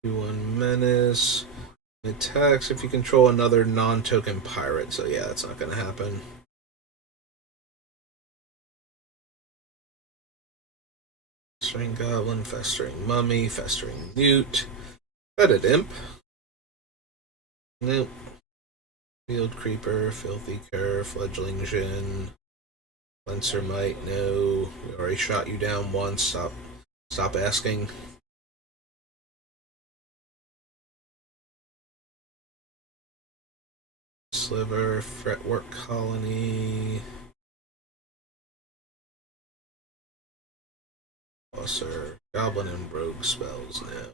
2-1 Menace. Attacks if you control another non-token pirate, so yeah, that's not going to happen. Festering Goblin, Festering Mummy, Festering Newt. Fetid Imp. Nope. Field Creeper, Filthy Cur, Fledgling Jinn. Cleanser Might, no. We already shot you down once. Stop asking. Sliver, Fretwork Colony. Bosser, Goblin and Rogue spells now.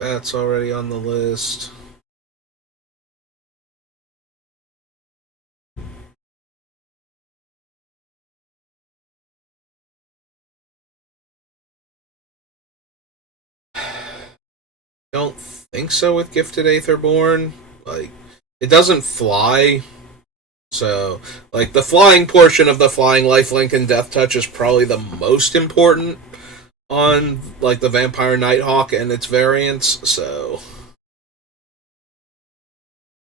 That's already on the list. Don't think so with Gifted Aetherborn. Like, it doesn't fly. So, like, the flying portion of the flying lifelink and death touch is probably the most important on, like, the Vampire Nighthawk and its variants. So,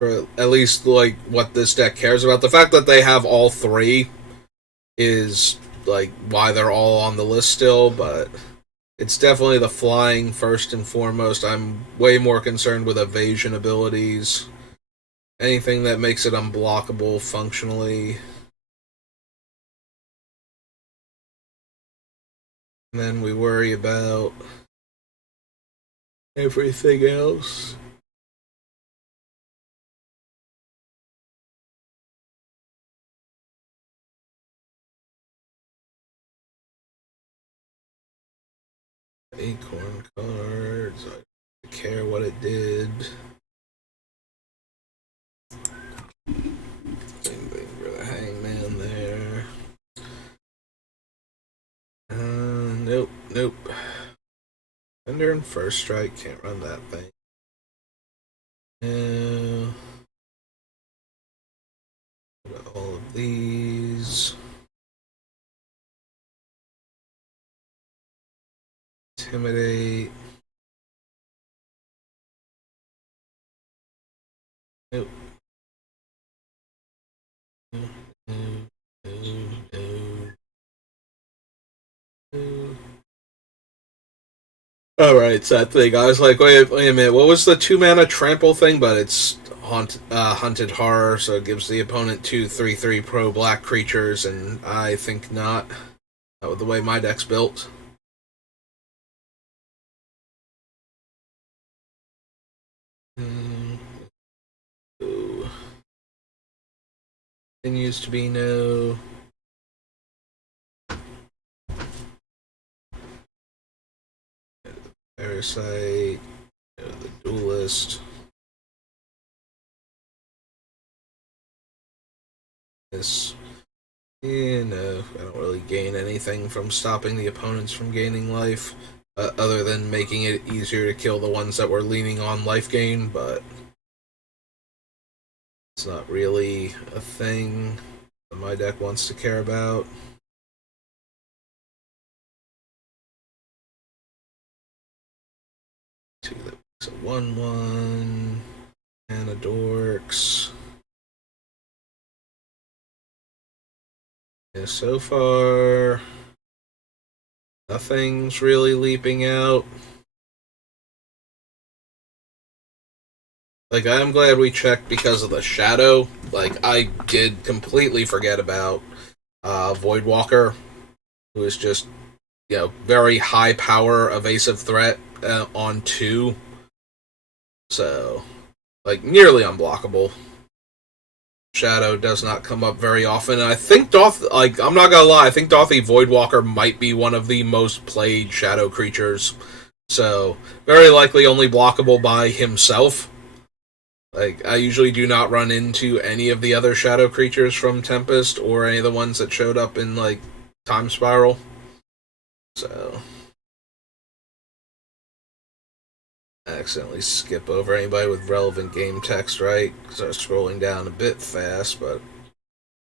for at least, like, what this deck cares about, the fact that they have all three is, like, why they're all on the list still, but it's definitely the flying first and foremost. I'm way more concerned with evasion abilities. Anything that makes it unblockable functionally. And then we worry about everything else. Acorn cards. I don't care what it did. Same thing for the Hangman there. Nope. Thunder and First Strike, can't run that thing. All of these. Intimidate. Nope. Alright, so that thing. I was like, wait a minute, what was the 2-mana trample thing? But it's Hunted Horror, so it gives the opponent 2 3/3 pro black creatures, and I think not. That was the way my deck's built. Continues to be no. Parasite, the Duelist. This, no, I don't really gain anything from stopping the opponents from gaining life, other than making it easier to kill the ones that were leaning on life gain, but it's not really a thing that my deck wants to care about. Two that makes a 1/1. And a Dorks. Yeah, so far, nothing's really leaping out. Like, I'm glad we checked because of the shadow. Like, I did completely forget about Voidwalker, who is just, very high power evasive threat on 2. So, like, nearly unblockable. Shadow does not come up very often. And I think I'm not gonna lie, I think Dauthi Voidwalker might be one of the most played shadow creatures. So, very likely only blockable by himself. Like, I usually do not run into any of the other shadow creatures from Tempest or any of the ones that showed up in, like, Time Spiral. So, I accidentally skip over anybody with relevant game text, right? Because I was scrolling down a bit fast, but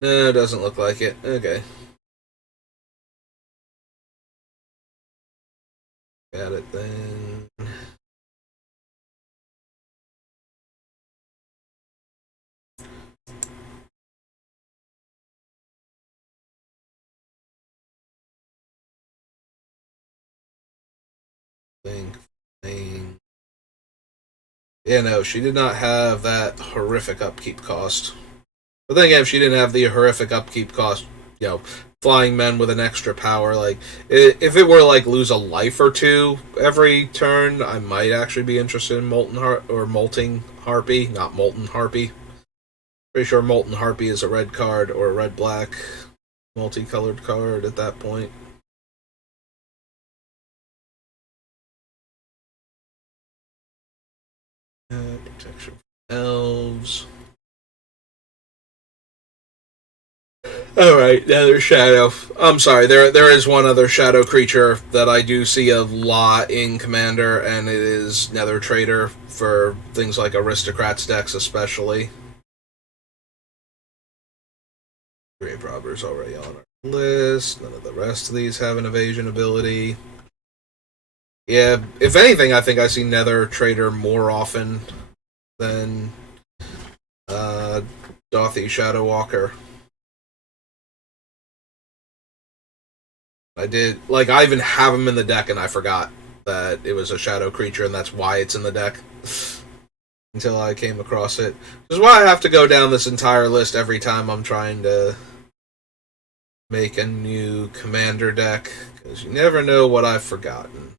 no, it doesn't look like it. Okay. Got it then. Thing. Yeah, no, she did not have that horrific upkeep cost. But then again, if she didn't have the horrific upkeep cost, flying men with an extra power, like, if it were like lose a life or 2 every turn, I might actually be interested in Molting Harpy, not Molten Harpy. Pretty sure Molten Harpy is a red card or a red-black multicolored card at that point. Protection from elves. Alright, another shadow. I'm sorry, there is one other shadow creature that I do see a lot in Commander, and it is Nether Trader for things like Aristocrats decks especially. Grave Robber's already on our list. None of the rest of these have an evasion ability. Yeah, if anything, I think I see Nether Trader more often than Dauthi Shadowwalker. I even have him in the deck and I forgot that it was a shadow creature and that's why it's in the deck. Until I came across it. Which is why I have to go down this entire list every time I'm trying to make a new Commander deck, because you never know what I've forgotten.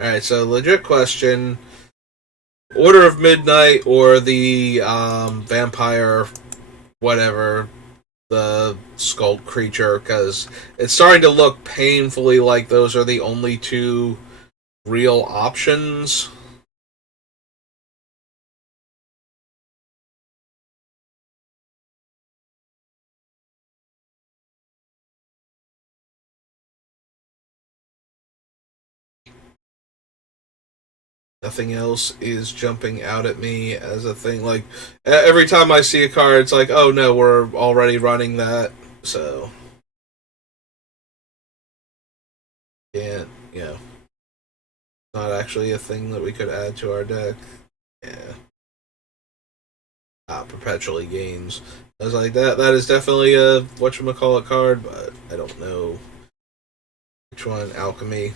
Alright, so legit question. Order of Midnight or the vampire whatever the Skulk creature, because it's starting to look painfully like those are the only two real options. Nothing else is jumping out at me as a thing. Like, every time I see a card, it's like, oh no, we're already running that. So, yeah, not actually a thing that we could add to our deck. Yeah. Perpetually gains. I was like, that is definitely a whatchamacallit card, but I don't know which one. Alchemy.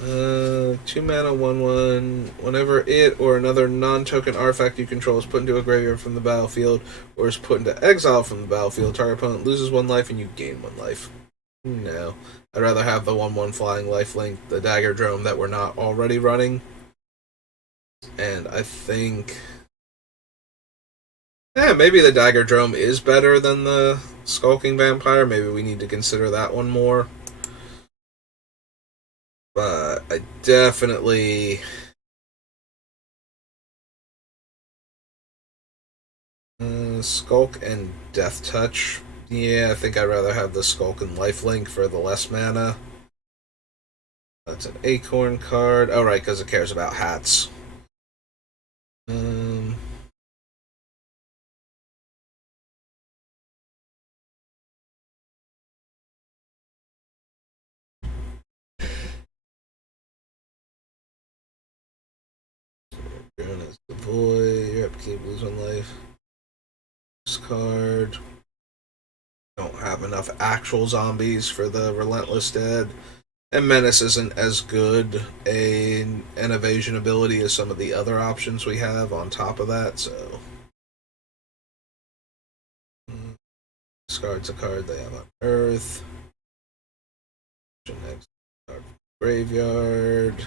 2 mana, 1/1. Whenever it or another non-token artifact you control is put into a graveyard from the battlefield or is put into exile from the battlefield, target opponent loses 1 life and you gain 1 life. No. I'd rather have the 1/1 flying lifelink, the Dagger Drome that we're not already running. And I think. Yeah, maybe the Dagger Drome is better than the Skulking Vampire. Maybe we need to consider that one more. But I definitely. Skulk and Death Touch. Yeah, I think I'd rather have the Skulk and Lifelink for the less mana. That's an Acorn card. Oh, right, because it cares about hats. As the boy, your upkeep lose 1 life. This card. Don't have enough actual zombies for the Relentless Dead. And Menace isn't as good an evasion ability as some of the other options we have on top of that, so. Discards a card they have on Earth. Next card Graveyard.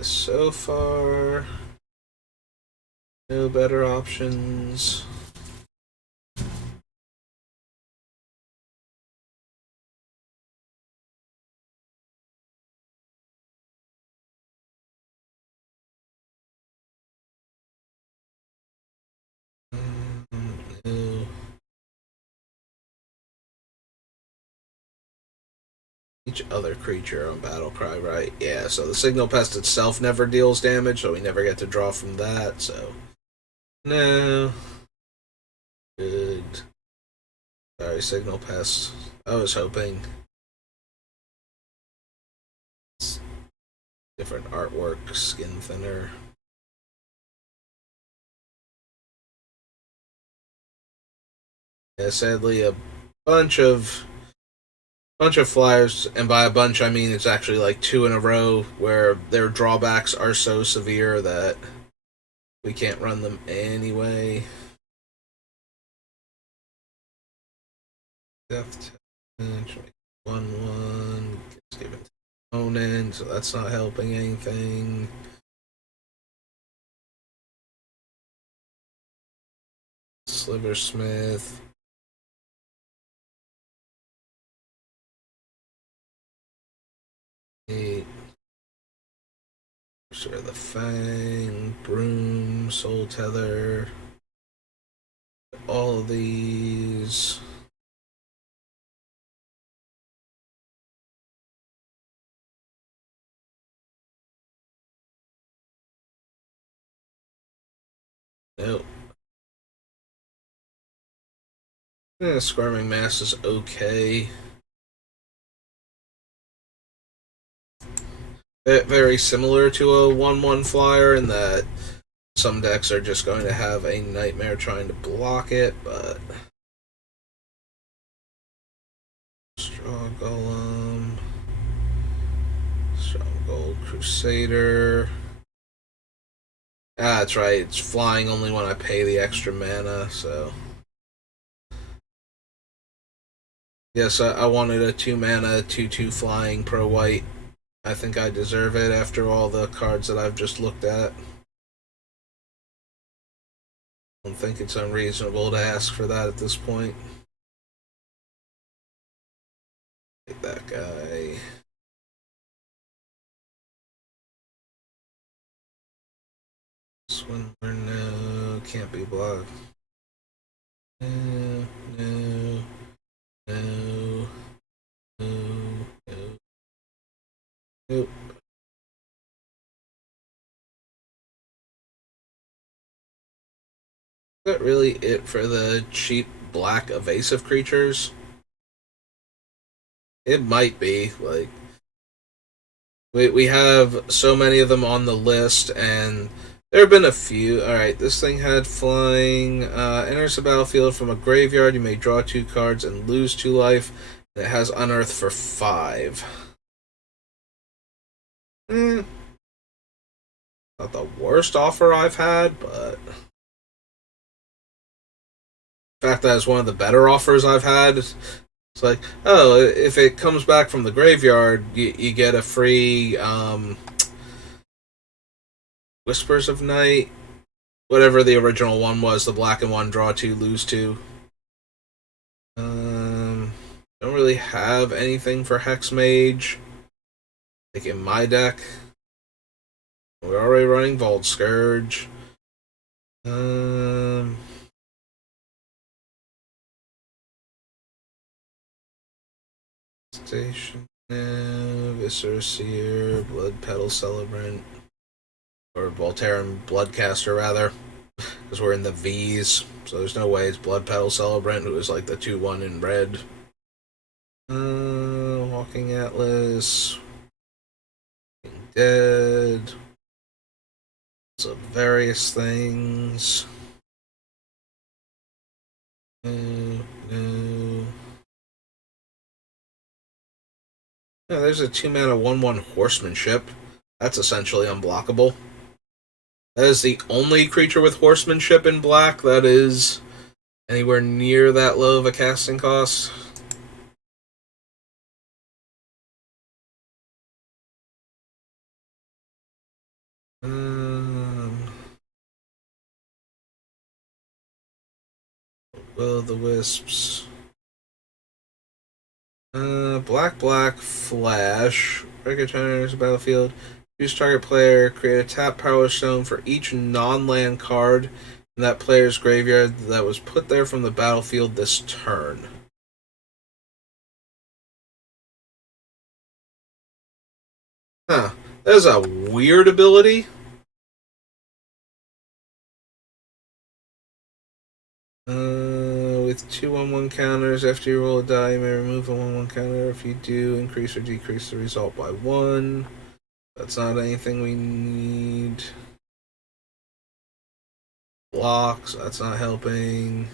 So far, no better options. No. Each other creature on Battlecry, right? Yeah, so the Signal Pest itself never deals damage, so we never get to draw from that, so. No. Good. Sorry, Signal Pest. I was hoping. Different artwork, skin thinner. Yeah, sadly, a bunch of flyers, and by a bunch I mean it's actually like 2 in a row where their drawbacks are so severe that we can't run them anyway. Death touch, 1/1 gets given to the opponent, so that's not helping anything. Sliversmith. Sure, the Fang, Broom, Soul Tether. All of these. Nope. Yeah, Squirming Mass is okay. Very similar to a 1/1 flyer in that some decks are just going to have a nightmare trying to block it, but. Straw Golem. Stronghold Crusader. Ah, that's right. It's flying only when I pay the extra mana, so. Yes, I wanted a 2 mana, 2/2 flying pro white I think I deserve it after all the cards that I've just looked at. I don't think it's unreasonable to ask for that at this point. Take that guy. Swindler, no. Can't be blocked. No, no, no, no, no. Nope. Is that really it for the cheap black evasive creatures? It might be. Like, we have so many of them on the list, and there have been a few. Alright, this thing had flying. Enters the battlefield from a graveyard. You may draw 2 cards and lose 2 life. And it has Unearth for 5. Not the worst offer I've had, but in fact, that is one of the better offers I've had. It's like, oh, if it comes back from the graveyard, you get a free Whispers of Night, whatever the original one was, the black and one, draw 2, lose 2. Don't really have anything for Hex Mage. Like in my deck, we're already running Vault Scourge. Station, Viscera Seer, Blood Petal Celebrant, or Voltaren Bloodcaster rather, because we're in the V's, so there's no way it's Blood Petal Celebrant, who is like the 2-1 in red. Walking Atlas, Dead, so various things. No. Yeah, there's a 2-mana 1/1 Horsemanship. That's essentially unblockable. That is the only creature with Horsemanship in black that is anywhere near that low of a casting cost. Will the Wisps. Black Flash. Regular enters battlefield. Choose target player. Create a tap power stone for each non-land card in that player's graveyard that was put there from the battlefield this turn. Huh. That is a weird ability. With 2 1/1 counters, after you roll a die, you may remove a 1/1 counter. If you do, increase or decrease the result by 1. That's not anything we need. Blocks, that's not helping.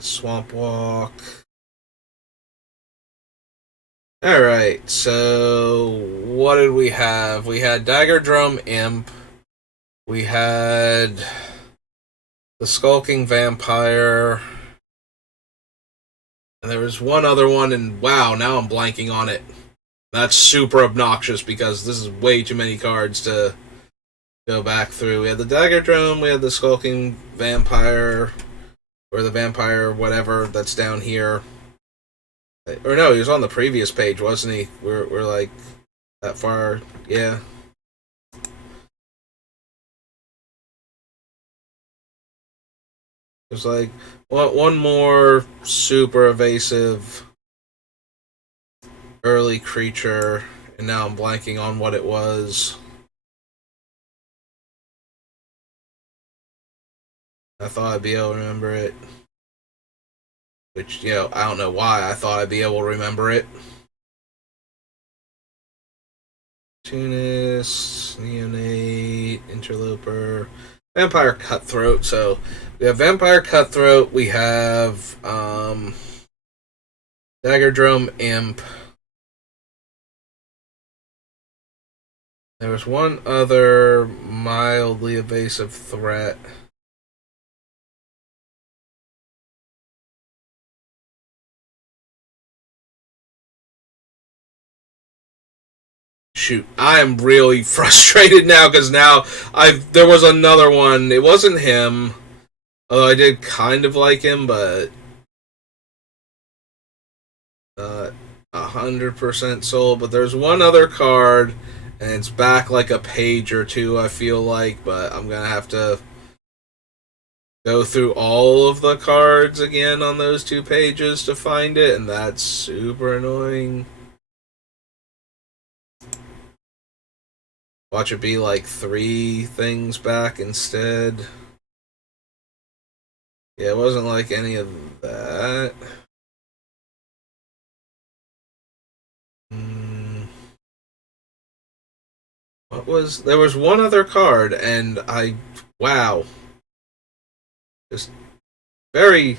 Swamp Walk. Alright, so what did we have? We had Dagger Drum Imp. We had the Skulking Vampire. And there was one other one, and wow, now I'm blanking on it. That's super obnoxious because this is way too many cards to go back through. We had the Dagger Drum, we had the Skulking Vampire, or the Vampire, whatever, that's down here. Or no, he was on the previous page, wasn't he? We're like that far, yeah. There's like one more super evasive early creature, and now I'm blanking on what it was. I thought I'd be able to remember it. Which, I don't know why I thought I'd be able to remember it. Tunis, Neonate, Interloper, Vampire Cutthroat. So we have Vampire Cutthroat, we have Dagger Drum Imp. There was one other mildly evasive threat. shoot, I am really frustrated now because now there was another one. It wasn't him, although I did kind of like him, but 100% sold. But there's one other card, and it's back like a page or two, I feel like, but I'm gonna have to go through all of the cards again on those 2 pages to find it, and that's super annoying. Watch it be like 3 things back instead. Yeah, it wasn't like any of that. There was one other card, and wow. Just very,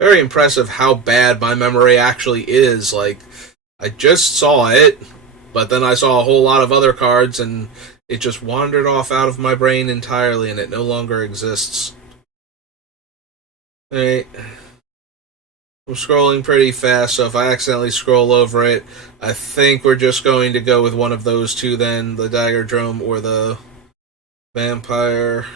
very impressive how bad my memory actually is. Like, I just saw it, but then I saw a whole lot of other cards, and it just wandered off out of my brain entirely, and it no longer exists. Alright. I'm scrolling pretty fast, so if I accidentally scroll over it, I think we're just going to go with one of those 2 then, the Daggerdrome or the Vampire.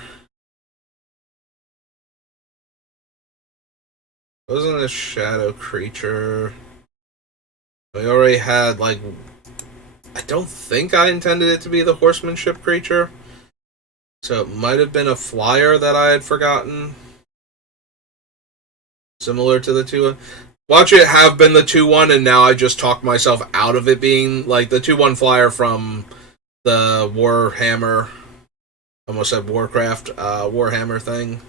Wasn't a Shadow Creature. We already had, like, I don't think I intended it to be the Horsemanship Creature, so it might have been a flyer that I had forgotten. Similar to the 2-1. Watch it have been the 2-1, and now I just talked myself out of it being like the 2-1 flyer from the Warhammer. Almost said Warcraft, Warhammer thing.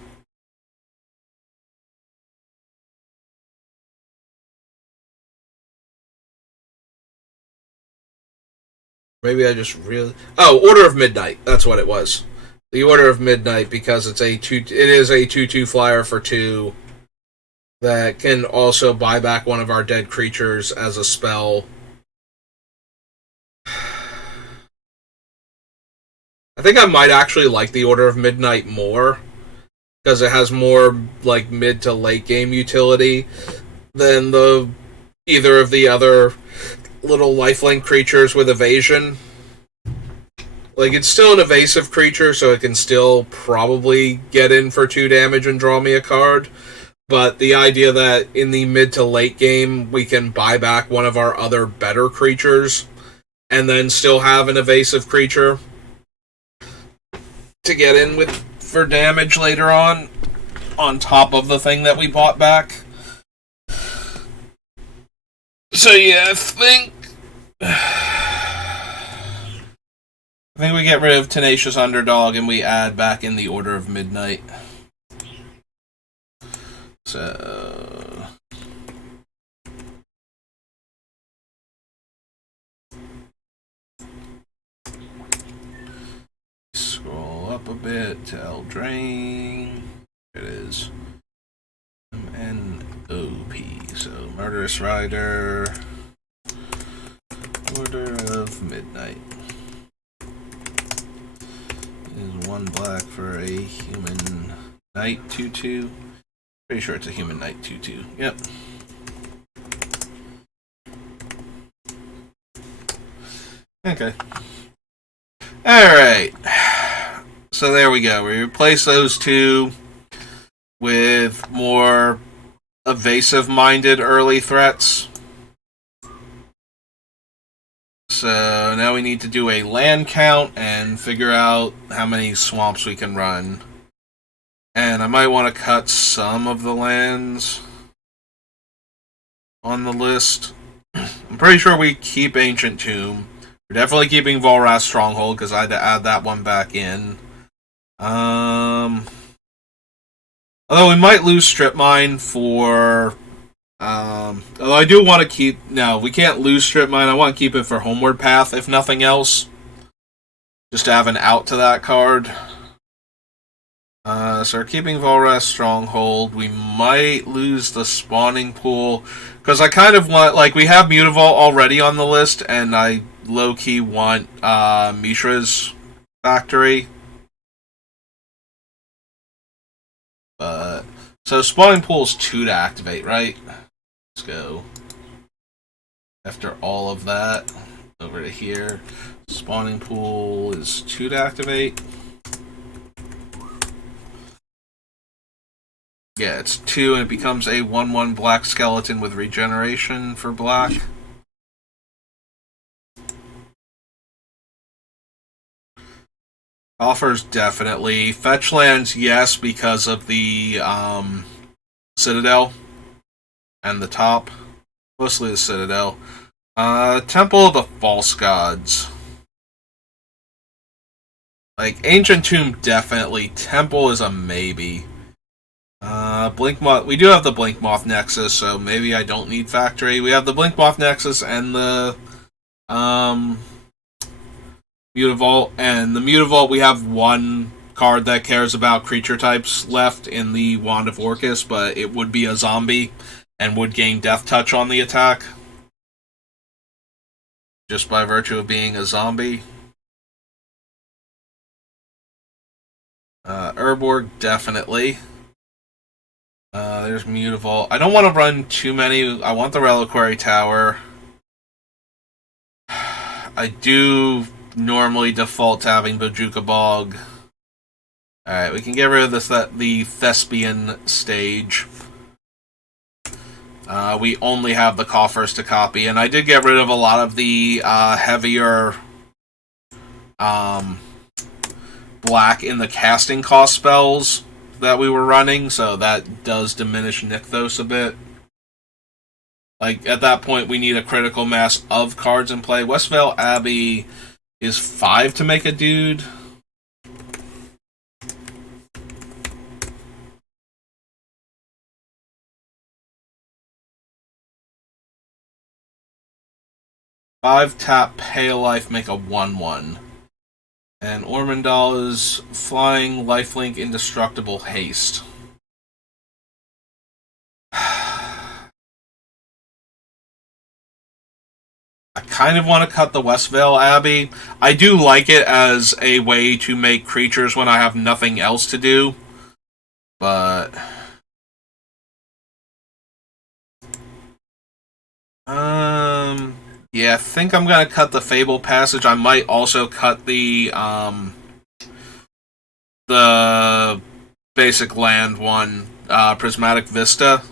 Maybe I just really. Oh, Order of Midnight. That's what it was. The Order of Midnight, because it is a 2/2 flyer for 2. That can also buy back one of our dead creatures as a spell. I think I might actually like the Order of Midnight more, because it has more like mid to late game utility than either of the other little lifelink creatures with evasion. Like, it's still an evasive creature, so it can still probably get in for 2 damage and draw me a card. But the idea that in the mid to late game we can buy back one of our other better creatures and then still have an evasive creature to get in with for damage later on top of the thing that we bought back. So yeah, I think we get rid of Tenacious Underdog and we add back in the Order of Midnight. So scroll up a bit to Eldraine. It is MNOP. So Murderous Rider, Order of Midnight. Is 1 black for a human knight 2/2. Pretty sure it's a human knight 2/2. Yep. Okay. Alright. So there we go. We replace those 2 with more evasive-minded early threats. So now we need to do a land count and figure out how many swamps we can run. And I might want to cut some of the lands on the list. I'm pretty sure we keep Ancient Tomb. We're definitely keeping Volrath Stronghold because I had to add that one back in. Although we might lose Strip Mine for... although I do want to keep... No, we can't lose Strip Mine. I want to keep it for Homeward Path, if nothing else. Just to have an out to that card. So we're keeping Volrath Stronghold. We might lose the Spawning Pool. Because I kind of want... Like, we have Mutavault already on the list, and I low-key want Mishra's Factory. So Spawning Pool is 2 to activate, right? Let's go. After all of that. over to here. Spawning pool is 2 to activate. Yeah, it's 2 and it becomes a 1/1 black skeleton with regeneration for black. Offers definitely. Fetch lands, yes, because of the Citadel and the top. Mostly the Citadel. Temple of the False Gods. Like, Ancient Tomb, definitely. Temple is a maybe. Blinkmoth. We do have the Blinkmoth Nexus, so maybe I don't need Factory. We have the Blinkmoth Nexus and the Mutavault. And the Mutavault, we have one card that cares about creature types left in the Wand of Orcus, but it would be a zombie and would gain Death Touch on the attack. Just by virtue of being a zombie. Urborg, definitely. There's Mutavault. I don't want to run too many. I want the Reliquary Tower. I do normally default to having Bojuka Bog. Alright, we can get rid of the Thespian stage. We only have the coffers to copy, and I did get rid of a lot of the heavier black in the casting cost spells that we were running, so that does diminish Nykthos a bit. Like, at that point, we need a critical mass of cards in play. Westvale Abbey is 5 to make a dude. Five tap, pay a life, make a 1/1. And Ormondal is flying, lifelink, indestructible, haste. I kind of want to cut the Westvale Abbey. I do like it as a way to make creatures when I have nothing else to do. But yeah, I think I'm gonna cut the Fable Passage. I might also cut the basic land one, Prismatic Vista.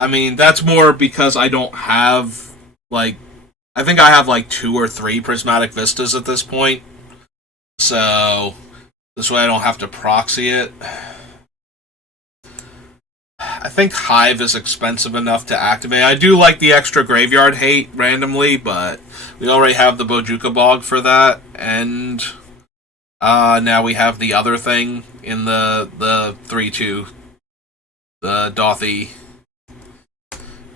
I mean, that's more because I don't have, like, I think I have like 2 or 3 Prismatic Vistas at this point. So, this way I don't have to proxy it. I think Hive is expensive enough to activate. I do like the extra graveyard hate randomly, but we already have the Bojuka Bog for that, and now we have the other thing in the 3/2, the Dothy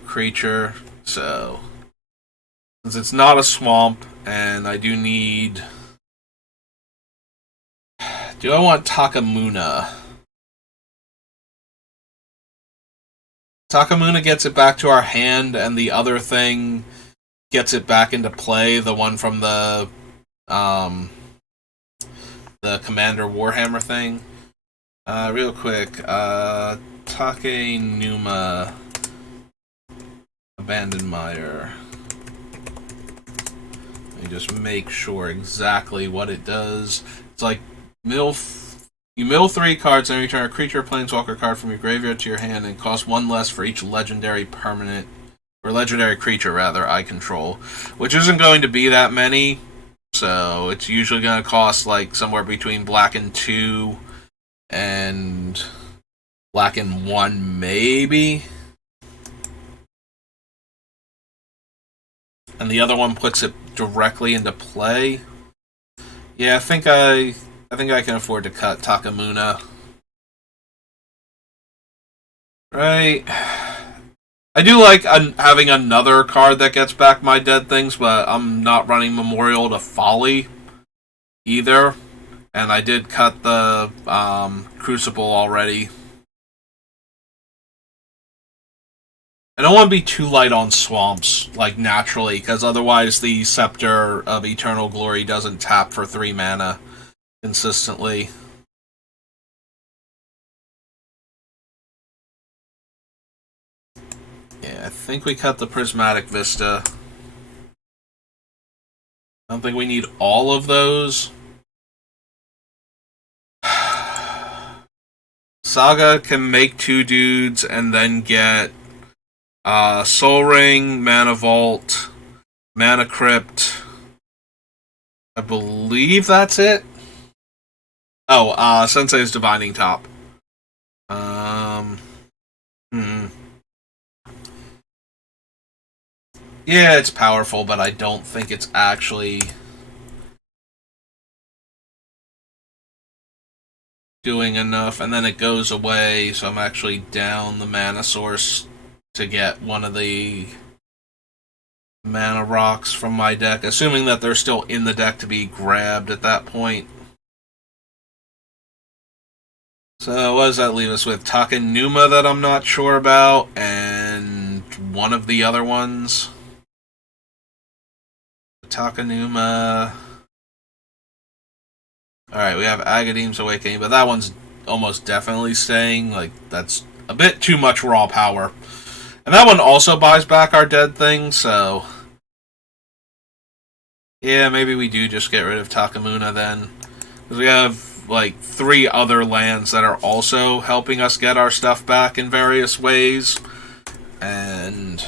creature. So, since it's not a swamp, and I do need... Do I want Takamuna? Takamuna gets it back to our hand, and the other thing gets it back into play. The one from the Commander Warhammer thing. Real quick, Takenuma Abandoned Mire. Let me just make sure exactly what it does. It's like you mill 3 cards and return a creature or planeswalker card from your graveyard to your hand and cost 1 less for each legendary permanent, or legendary creature rather, I control. Which isn't going to be that many, so it's usually going to cost like somewhere between black and 2 and black and 1 maybe. And the other one puts it directly into play. Yeah, I think I can afford to cut Takamuna. Right. I do like having another card that gets back my dead things, but I'm not running Memorial to Folly either. And I did cut the Crucible already. I don't want to be too light on swamps, like, naturally, because otherwise the Scepter of Eternal Glory doesn't tap for 3 mana consistently. Yeah. I think we cut the Prismatic Vista. I don't think we need all of those. Saga can make 2 dudes and then get Soul Ring, Mana Vault, Mana Crypt. I believe that's it. Oh, Sensei's Divining Top. Yeah, it's powerful, but I don't think it's actually doing enough. And then it goes away, so I'm actually down the mana source to get one of the mana rocks from my deck, assuming that they're still in the deck to be grabbed at that point. So what does that leave us with? Takenuma that I'm not sure about, and one of the other ones. Takenuma. Alright, we have Agadeem's Awakening, but that one's almost definitely staying. Like, that's a bit too much raw power. And that one also buys back our dead thing, so... yeah, maybe we do just get rid of Takenuma then. Because we have, like, 3 other lands that are also helping us get our stuff back in various ways. And...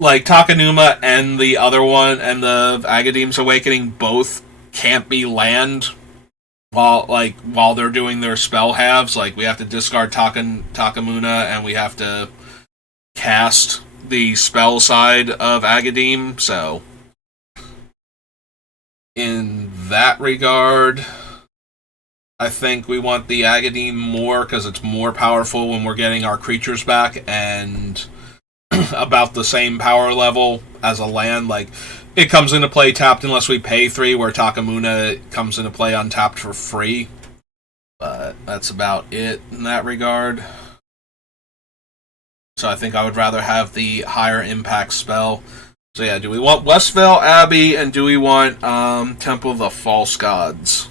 like, Takenuma and the other one, and the Agadeem's Awakening both can't be land while they're doing their spell halves. Like, we have to discard Takenuma, and we have to cast the spell side of Agadeem, so... in that regard, I think we want the Agadeem more, because it's more powerful when we're getting our creatures back, and... about the same power level as a land. Like, it comes into play tapped unless we pay 3, where Takenuma comes into play untapped for free. But that's about it in that regard. So I think I would rather have the higher impact spell. So yeah, do we want Westvale Abbey, and do we want Temple of the False Gods?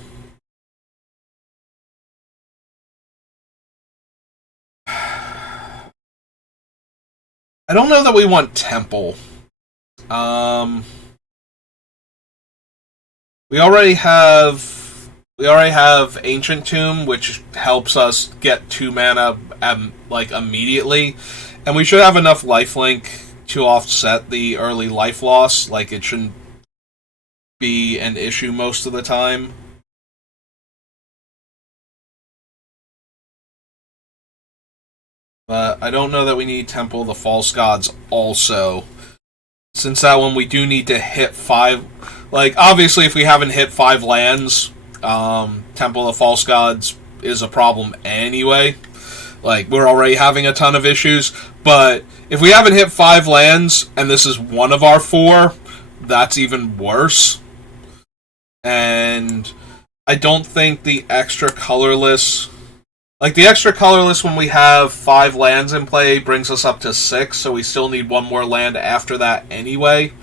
I don't know that we want Temple. We already have Ancient Tomb, which helps us get 2 mana like immediately, and we should have enough lifelink to offset the early life loss. Like, it shouldn't be an issue most of the time. But I don't know that we need Temple of the False Gods also. Since that one we do need to hit 5... like, obviously if we haven't hit 5 lands, Temple of the False Gods is a problem anyway. Like, we're already having a ton of issues. But if we haven't hit 5 lands, and this is one of our 4, that's even worse. And I don't think the extra colorless... like, the extra colorless when we have 5 lands in play brings us up to 6, so we still need 1 more land after that anyway.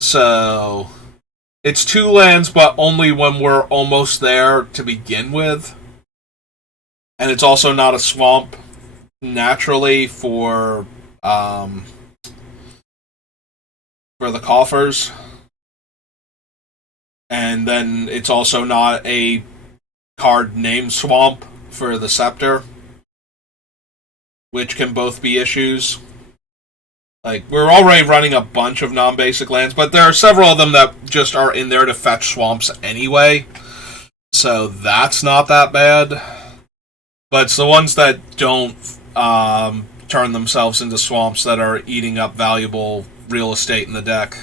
So, it's 2 lands, but only when we're almost there to begin with. And it's also not a swamp naturally for the coffers. And then it's also not a card named Swamp for the Scepter, which can both be issues. Like, we're already running a bunch of non-basic lands, but there are several of them that just are in there to fetch swamps anyway, so that's not that bad. But it's the ones that don't turn themselves into swamps that are eating up valuable real estate in the deck.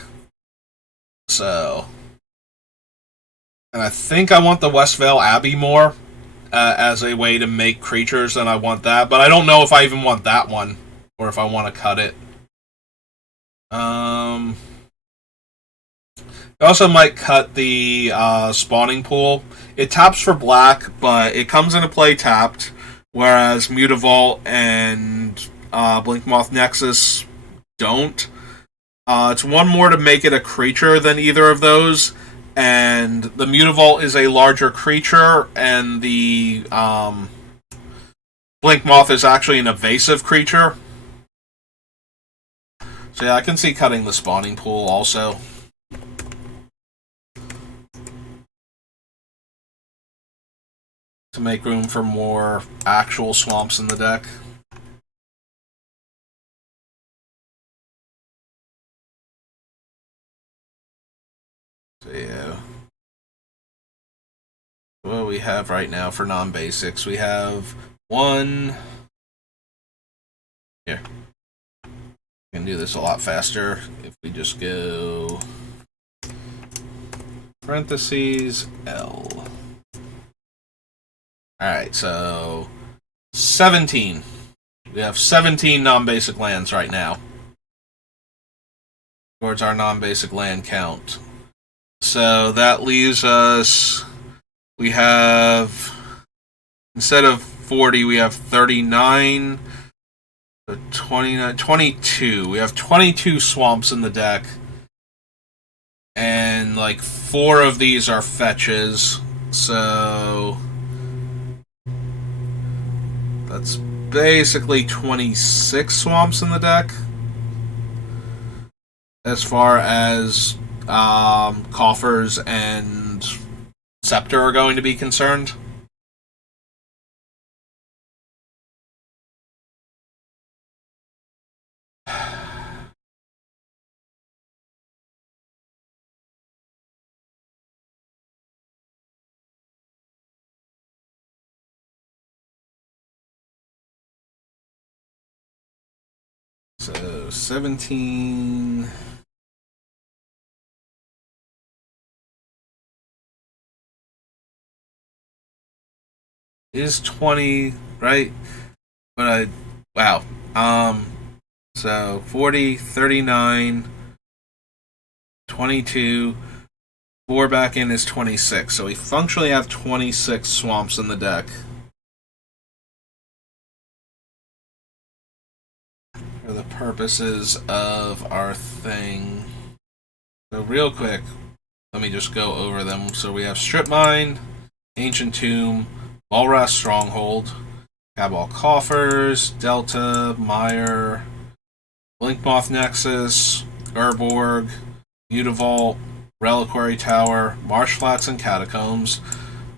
So... and I think I want the Westvale Abbey more, as a way to make creatures, than I want that. But I don't know if I even want that one, or if I want to cut it. I also might cut the spawning pool. It taps for black, but it comes into play tapped, whereas Mutavault and Blinkmoth Nexus don't. It's 1 more to make it a creature than either of those. And the Mutavault is a larger creature, and the Blinkmoth is actually an evasive creature. So yeah, I can see cutting the spawning pool also. To make room for more actual swamps in the deck. So yeah. What do we have right now for non-basics? We have one... Here. We can do this a lot faster if we just go... parentheses L. Alright, so... 17. We have 17 non-basic lands right now. Towards our non-basic land count. So that leaves us... We have... Instead of 40, we have 39... 29, 22. We have 22 swamps in the deck. And, like, 4 of these are fetches. So... That's basically 26 swamps in the deck. As far as coffers and Scepter are going to be concerned. So 17... is 20, right? But wow. So 40, 39, 22, 4 back in is 26. So we functionally have 26 swamps in the deck. For the purposes of our thing. So real quick, let me just go over them. So we have Strip Mine, Ancient Tomb, Walras Stronghold, Cabal Coffers, Delta, Mire, Blinkmoth Nexus, Urborg, Mutavault, Reliquary Tower, Marsh Flats and Catacombs,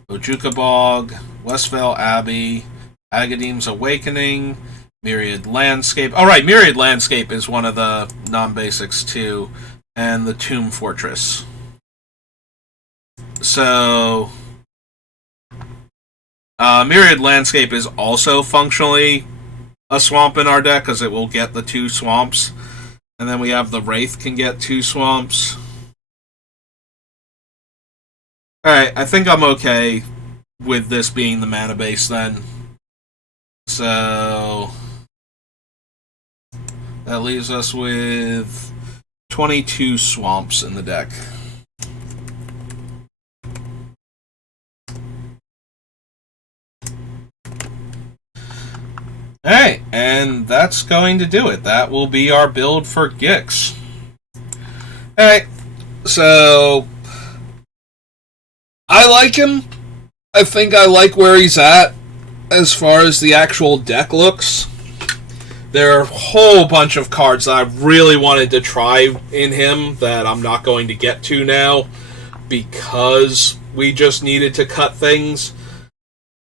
Ojuka Bog, Westvale Abbey, Agadeem's Awakening, Myriad Landscape. Oh, right, Myriad Landscape is one of the non-basics too, and the Tomb Fortress. So, Myriad Landscape is also functionally a swamp in our deck because it will get the 2 swamps. And then we have the Wraith can get 2 swamps. Alright, I think I'm okay with this being the mana base then. So that leaves us with 22 swamps in the deck. Alright, and that's going to do it. That will be our build for Gix. Alright, so I like him. I think I like where he's at as far as the actual deck looks. There are a whole bunch of cards that I really wanted to try in him that I'm not going to get to now because we just needed to cut things.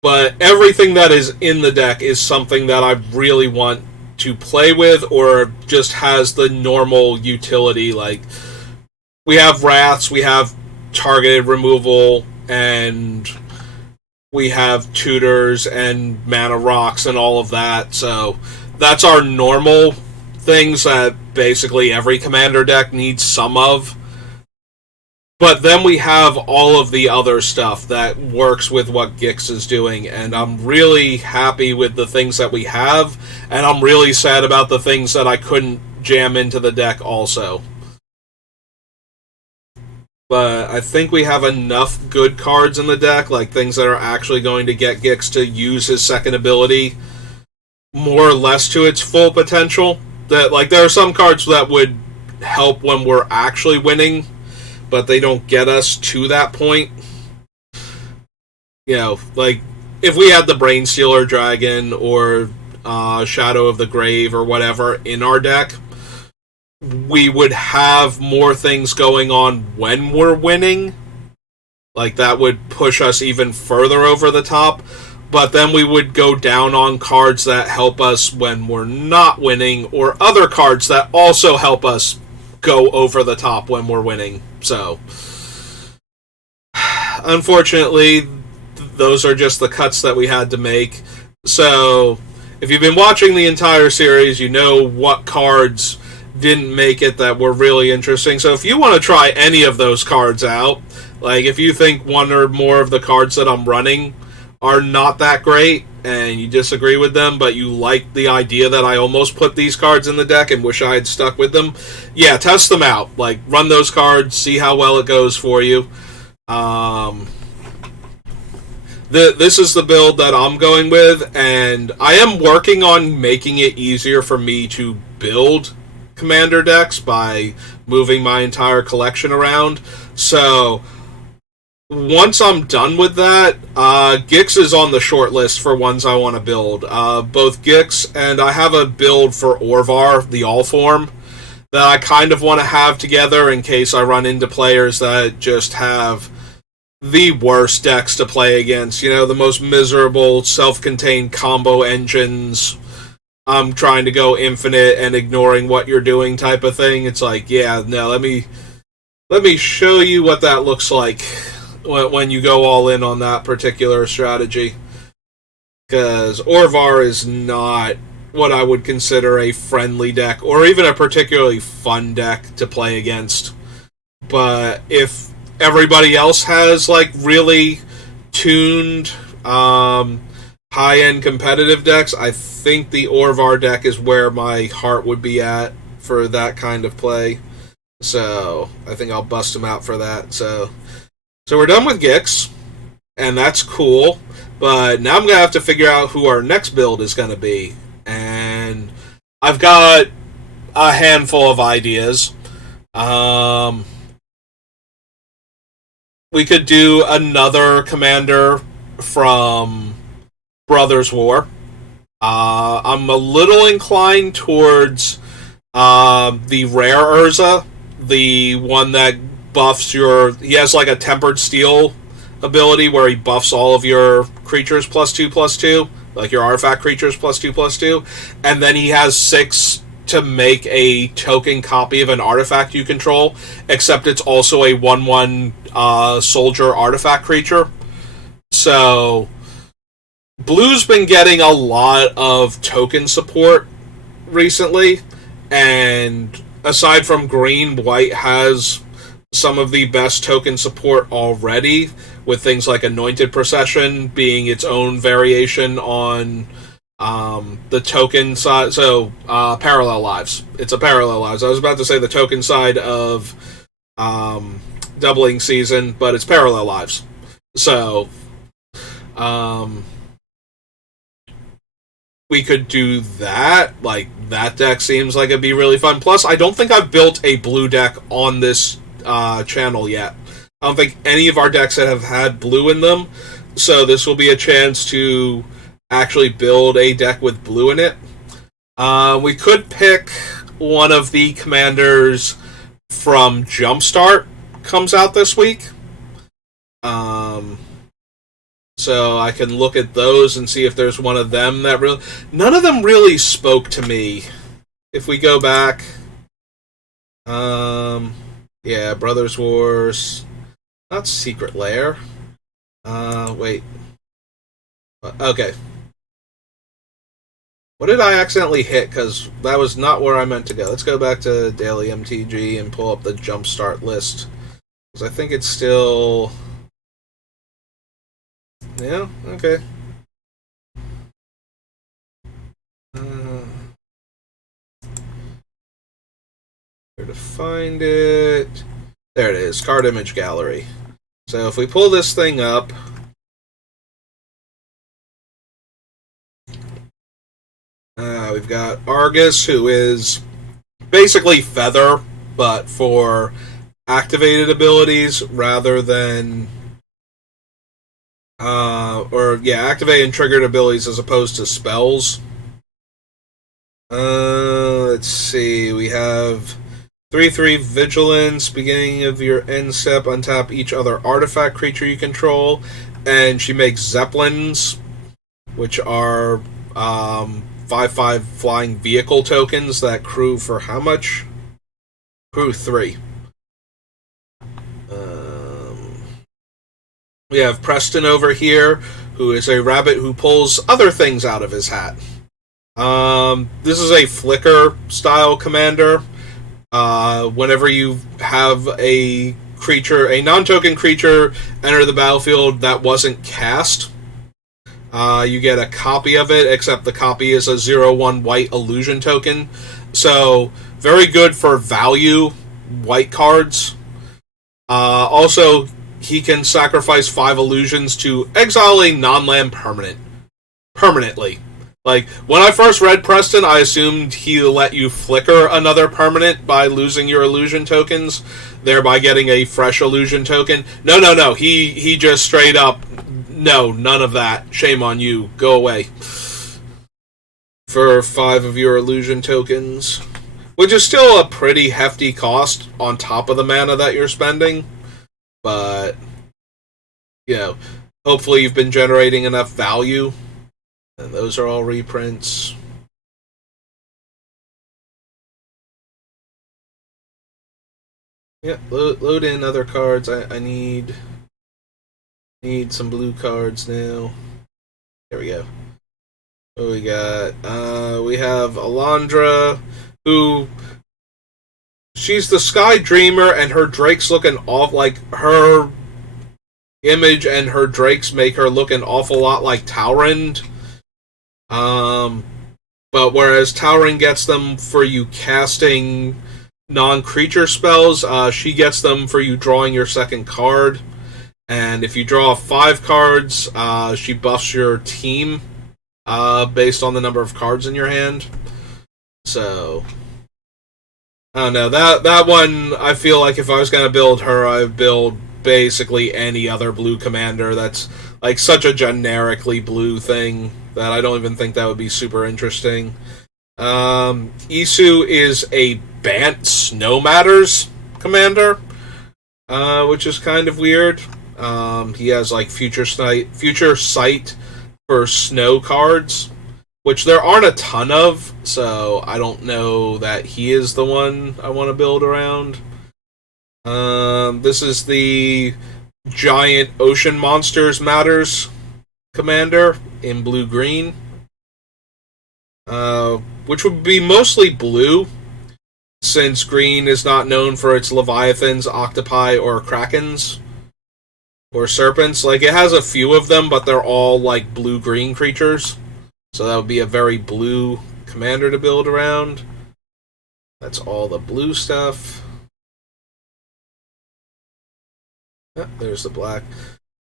But everything that is in the deck is something that I really want to play with or just has the normal utility. Like, we have Wraths, we have targeted removal, and we have Tutors and Mana Rocks and all of that. So that's our normal things that basically every Commander deck needs some of. But then we have all of the other stuff that works with what Gix is doing, and I'm really happy with the things that we have, and I'm really sad about the things that I couldn't jam into the deck also. But I think we have enough good cards in the deck, like things that are actually going to get Gix to use his second ability more or less to its full potential. That, like, there are some cards that would help when we're actually winning, but they don't get us to that point. You know, like, if we had the Brainstealer Dragon or Shadow of the Grave or whatever in our deck, we would have more things going on when we're winning. Like, that would push us even further over the top. But then we would go down on cards that help us when we're not winning, or other cards that also help us go over the top when we're winning. So, unfortunately, those are just the cuts that we had to make. So, if you've been watching the entire series, you know what cards didn't make it that were really interesting. So if you want to try any of those cards out, like if you think one or more of the cards that I'm running are not that great and you disagree with them, but you like the idea that I almost put these cards in the deck and wish I had stuck with them, yeah, test them out. Like, run those cards, see how well it goes for you. This is the build that I'm going with, and I am working on making it easier for me to build Commander decks by moving my entire collection around. So once I'm done with that, Gix is on the short list for ones I want to build. Both Gix, and I have a build for Orvar, the All Form, that I kind of want to have together in case I run into players that just have the worst decks to play against. You know, the most miserable, self-contained combo engines. I'm trying to go infinite and ignoring what you're doing type of thing. It's like, yeah, no, let me show you what that looks like when you go all in on that particular strategy. Because Orvar is not what I would consider a friendly deck, or even a particularly fun deck to play against. But if everybody else has, like, really tuned, high-end competitive decks, I think the Orvar deck is where my heart would be at for that kind of play. So I think I'll bust him out for that. So we're done with Gix, and that's cool. But now I'm going to have to figure out who our next build is going to be. And I've got a handful of ideas. We could do another commander from Brothers War. I'm a little inclined towards the rare Urza, the one that buffs your... He has like a Tempered Steel ability where he buffs all of your creatures +2/+2, like your artifact creatures +2/+2, and then he has 6 to make a token copy of an artifact you control, except it's also a 1/1 soldier artifact creature. So Blue's been getting a lot of token support recently, and aside from green, white has some of the best token support already, with things like Anointed Procession being its own variation on the token side. So Parallel Lives. It's a Parallel Lives. I was about to say the token side of Doubling Season, but it's Parallel Lives. So we could do that. Like, that deck seems like it'd be really fun. Plus, I don't think I've built a blue deck on this channel yet. I don't think any of our decks that have had blue in them, so this will be a chance to actually build a deck with blue in it. We could pick one of the commanders from Jumpstart, comes out this week. So I can look at those and see if there's one of them that really... None of them really spoke to me. If we go back... yeah, Brothers Wars... Not Secret Lair. Wait. Okay. What did I accidentally hit? Because that was not where I meant to go. Let's go back to Daily MTG and pull up the Jumpstart list. Because I think it's still... Yeah, okay. Where to find it? There it is, Card Image Gallery. So if we pull this thing up, we've got Argus, who is basically Feather, but for activated abilities rather than Activate and triggered abilities as opposed to spells. Let's see. We have 3/3 Vigilance. Beginning of your end step, untap each other artifact creature you control, and she makes Zeppelins, which are 5/5 flying vehicle tokens that crew for how much? Crew 3. We have Preston over here, who is a rabbit who pulls other things out of his hat. This is a flicker style commander. Whenever you have a creature, a non-token creature, enter the battlefield that wasn't cast, you get a copy of it, except the copy is a 0/1 white illusion token. So, very good for value white cards. Also, he can sacrifice 5 illusions to exile a non-land permanently. Like, when I first read Preston, I assumed he let you flicker another permanent by losing your illusion tokens, thereby getting a fresh illusion token. No. He just straight up, no, none of that. Shame on you. Go away. For 5 of your illusion tokens. Which is still a pretty hefty cost on top of the mana that you're spending. But, hopefully you've been generating enough value. And those are all reprints. Yeah, load in other cards. I need some blue cards now. There we go. What we got? We have Alondra, who... She's the Sky Dreamer, and her drakes looking off like her image, and her drakes make her look an awful lot like Talrand. But whereas Talrand gets them for you casting non-creature spells, she gets them for you drawing your second card. And if you draw 5 cards, she buffs your team based on the number of cards in your hand. So... I don't know, that one, I feel like if I was going to build her, I'd build basically any other blue commander that's like such a generically blue thing that I don't even think that would be super interesting. Isu is a Bant Snow Matters commander, which is kind of weird. He has like Future Sight for snow cards, which there aren't a ton of, so I don't know that he is the one I want to build around. This is the Giant Ocean Monsters Matters commander in blue-green, which would be mostly blue, since green is not known for its leviathans, octopi, or krakens, or serpents. Like, it has a few of them, but they're all, like, blue-green creatures. So that would be a very blue commander to build around. That's all the blue stuff. Oh, there's the black.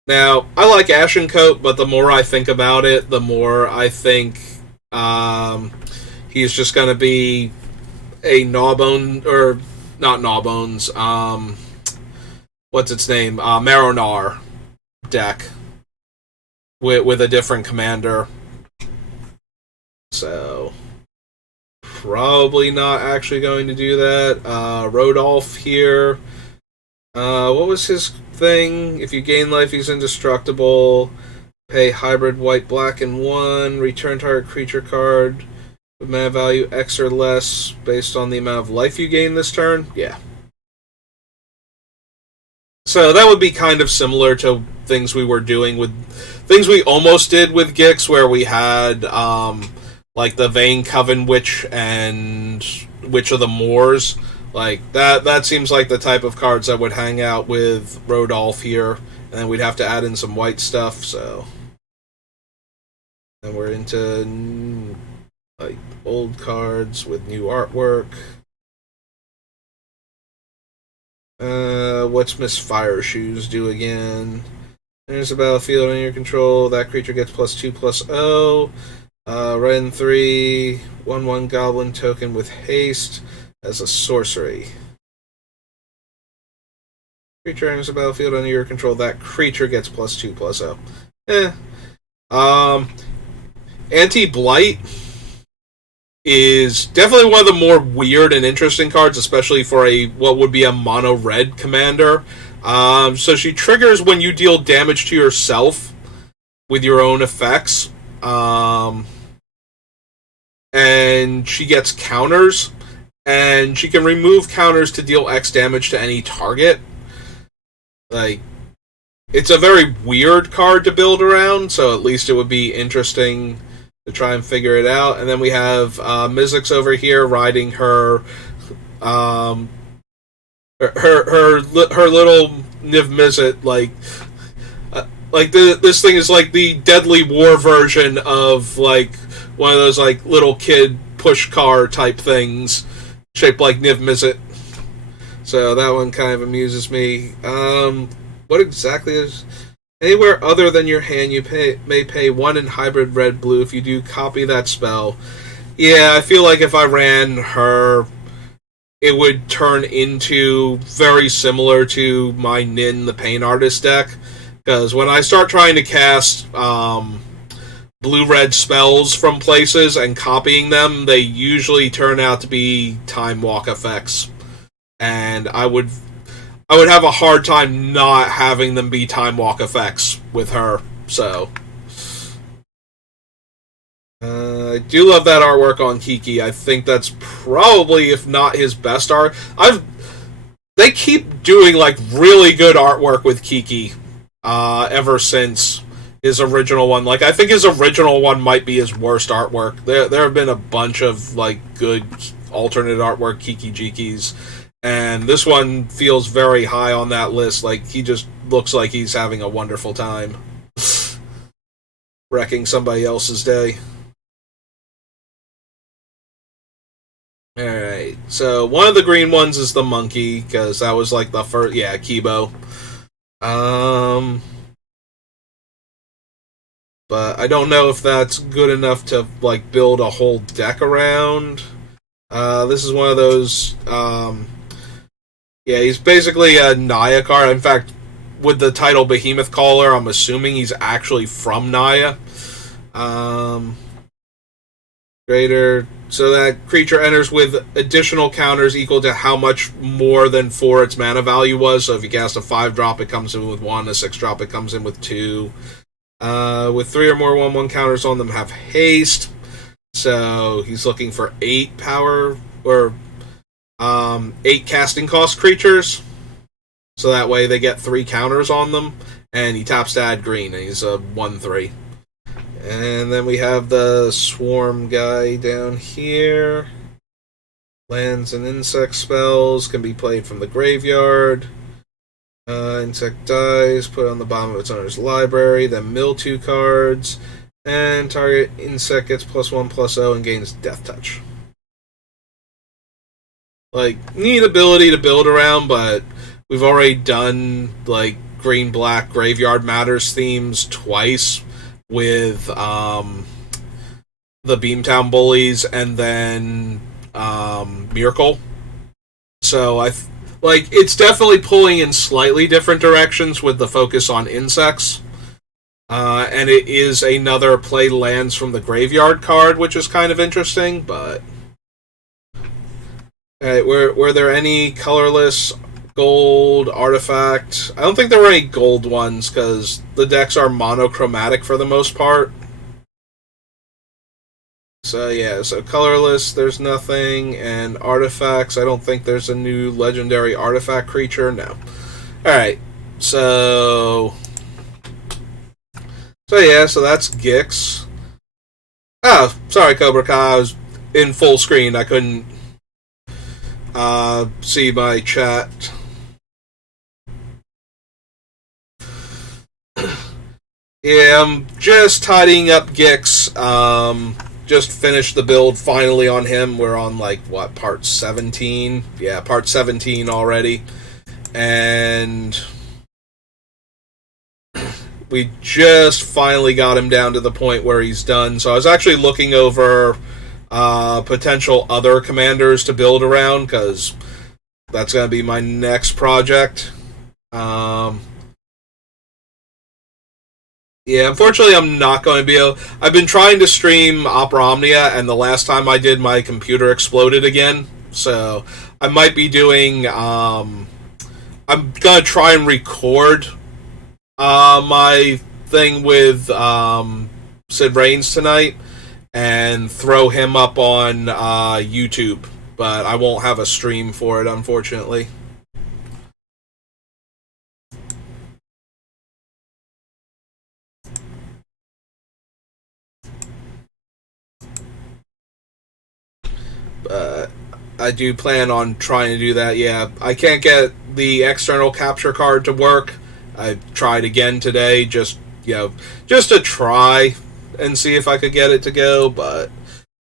Now, I like Ashencoat, but the more I think about it, the more I think he's just going to be a Gnawbone, or not Gnawbones, what's its name? Marrow-Gnawer deck with a different commander. So, probably not actually going to do that. Rodolph here. What was his thing? If you gain life, he's indestructible. Pay hybrid white, black, and 1. Return target creature card with mana value X or less based on the amount of life you gain this turn. Yeah. So that would be kind of similar to things we were doing with... Things we almost did with Gix, where we had... like the Vane Coven Witch and Witch of the Moors. Like, that seems like the type of cards that would hang out with Rodolph here. And then we'd have to add in some white stuff, so... And we're into, like, old cards with new artwork. What's Miss Fireshoes do again? There's a battlefield under your control. That creature gets +2/+0. Red and 3, 1/1 goblin token with haste as a sorcery. Creature enters the battlefield under your control. That creature gets +2/+0. Eh. Um, Anti-Blight is definitely one of the more weird and interesting cards, especially for a what would be a mono red commander. So she triggers when you deal damage to yourself with your own effects. And she gets counters, and she can remove counters to deal X damage to any target. Like, it's a very weird card to build around, so at least it would be interesting to try and figure it out. And then we have Mizzix over here riding her her little Niv Mizzet, this thing is like the Deadly War version of like one of those like little kid push car type things shaped like Niv Mizzet. So that one kind of amuses me. What exactly is anywhere other than your hand? You may pay one in hybrid red blue. If you do, copy that spell. Yeah, I feel like if I ran her, it would turn into very similar to my Nin the Pain Artist deck. Because when I start trying to cast blue-red spells from places and copying them, they usually turn out to be Time Walk effects. And I would have a hard time not having them be Time Walk effects with her. So I do love that artwork on Kiki. I think that's probably, if not his best art. They keep doing like really good artwork with Kiki ever since his original one. Like, I think his original one might be his worst artwork. There have been a bunch of like good alternate artwork Kiki Jikis, and this one feels very high on that list. Like, he just looks like he's having a wonderful time wrecking somebody else's day. Alright, so one of the green ones is the monkey, because that was like the first, yeah, Kibo. But I don't know if that's good enough to like build a whole deck around. This is one of those, yeah, he's basically a Naya card. In fact, with the title Behemoth Caller, I'm assuming he's actually from Naya. Greater, so that creature enters with additional counters equal to how much more than 4 its mana value was. So if you cast a 5-drop, it comes in with 1. A 6-drop, it comes in with 2. With 3 or more 1/1 counters on them, have haste. So he's looking for 8 power, or 8 casting cost creatures. So that way they get 3 counters on them. And he taps to add green, and he's a 1/3. And then we have the Swarm guy down here. Lands and insect spells can be played from the graveyard. Insect dies, put on the bottom of its owner's library, then mill 2 cards, and target insect gets +1/+0 and gains Death Touch. Like, neat ability to build around, but we've already done, like, green-black Graveyard Matters themes twice with the Beamtown Bullies and then Miracle. So it's definitely pulling in slightly different directions with the focus on insects. And it is another play lands from the graveyard card, which is kind of interesting, but alright, were there any colorless gold artifact? I don't think there were any gold ones, because the decks are monochromatic for the most part. So yeah, so colorless, there's nothing, and artifacts, I don't think there's a new legendary artifact creature, no. Alright, so yeah, so that's Gix. Oh, sorry, Cobra Kai, I was in full screen, I couldn't see my chat. Yeah, I'm just tidying up Gix. Just finished the build finally on him. We're on, like, what, part 17? Yeah, part 17 already. And we just finally got him down to the point where he's done. So I was actually looking over potential other commanders to build around, because that's going to be my next project. Yeah, unfortunately, I'm not going to be able. I've been trying to stream Opera Omnia, and the last time I did, my computer exploded again. So I might be doing. I'm gonna try and record my thing with Sid Reigns tonight and throw him up on YouTube, but I won't have a stream for it, unfortunately. But I do plan on trying to do that. Yeah, I can't get the external capture card to work. I tried again today, just to try and see if I could get it to go, but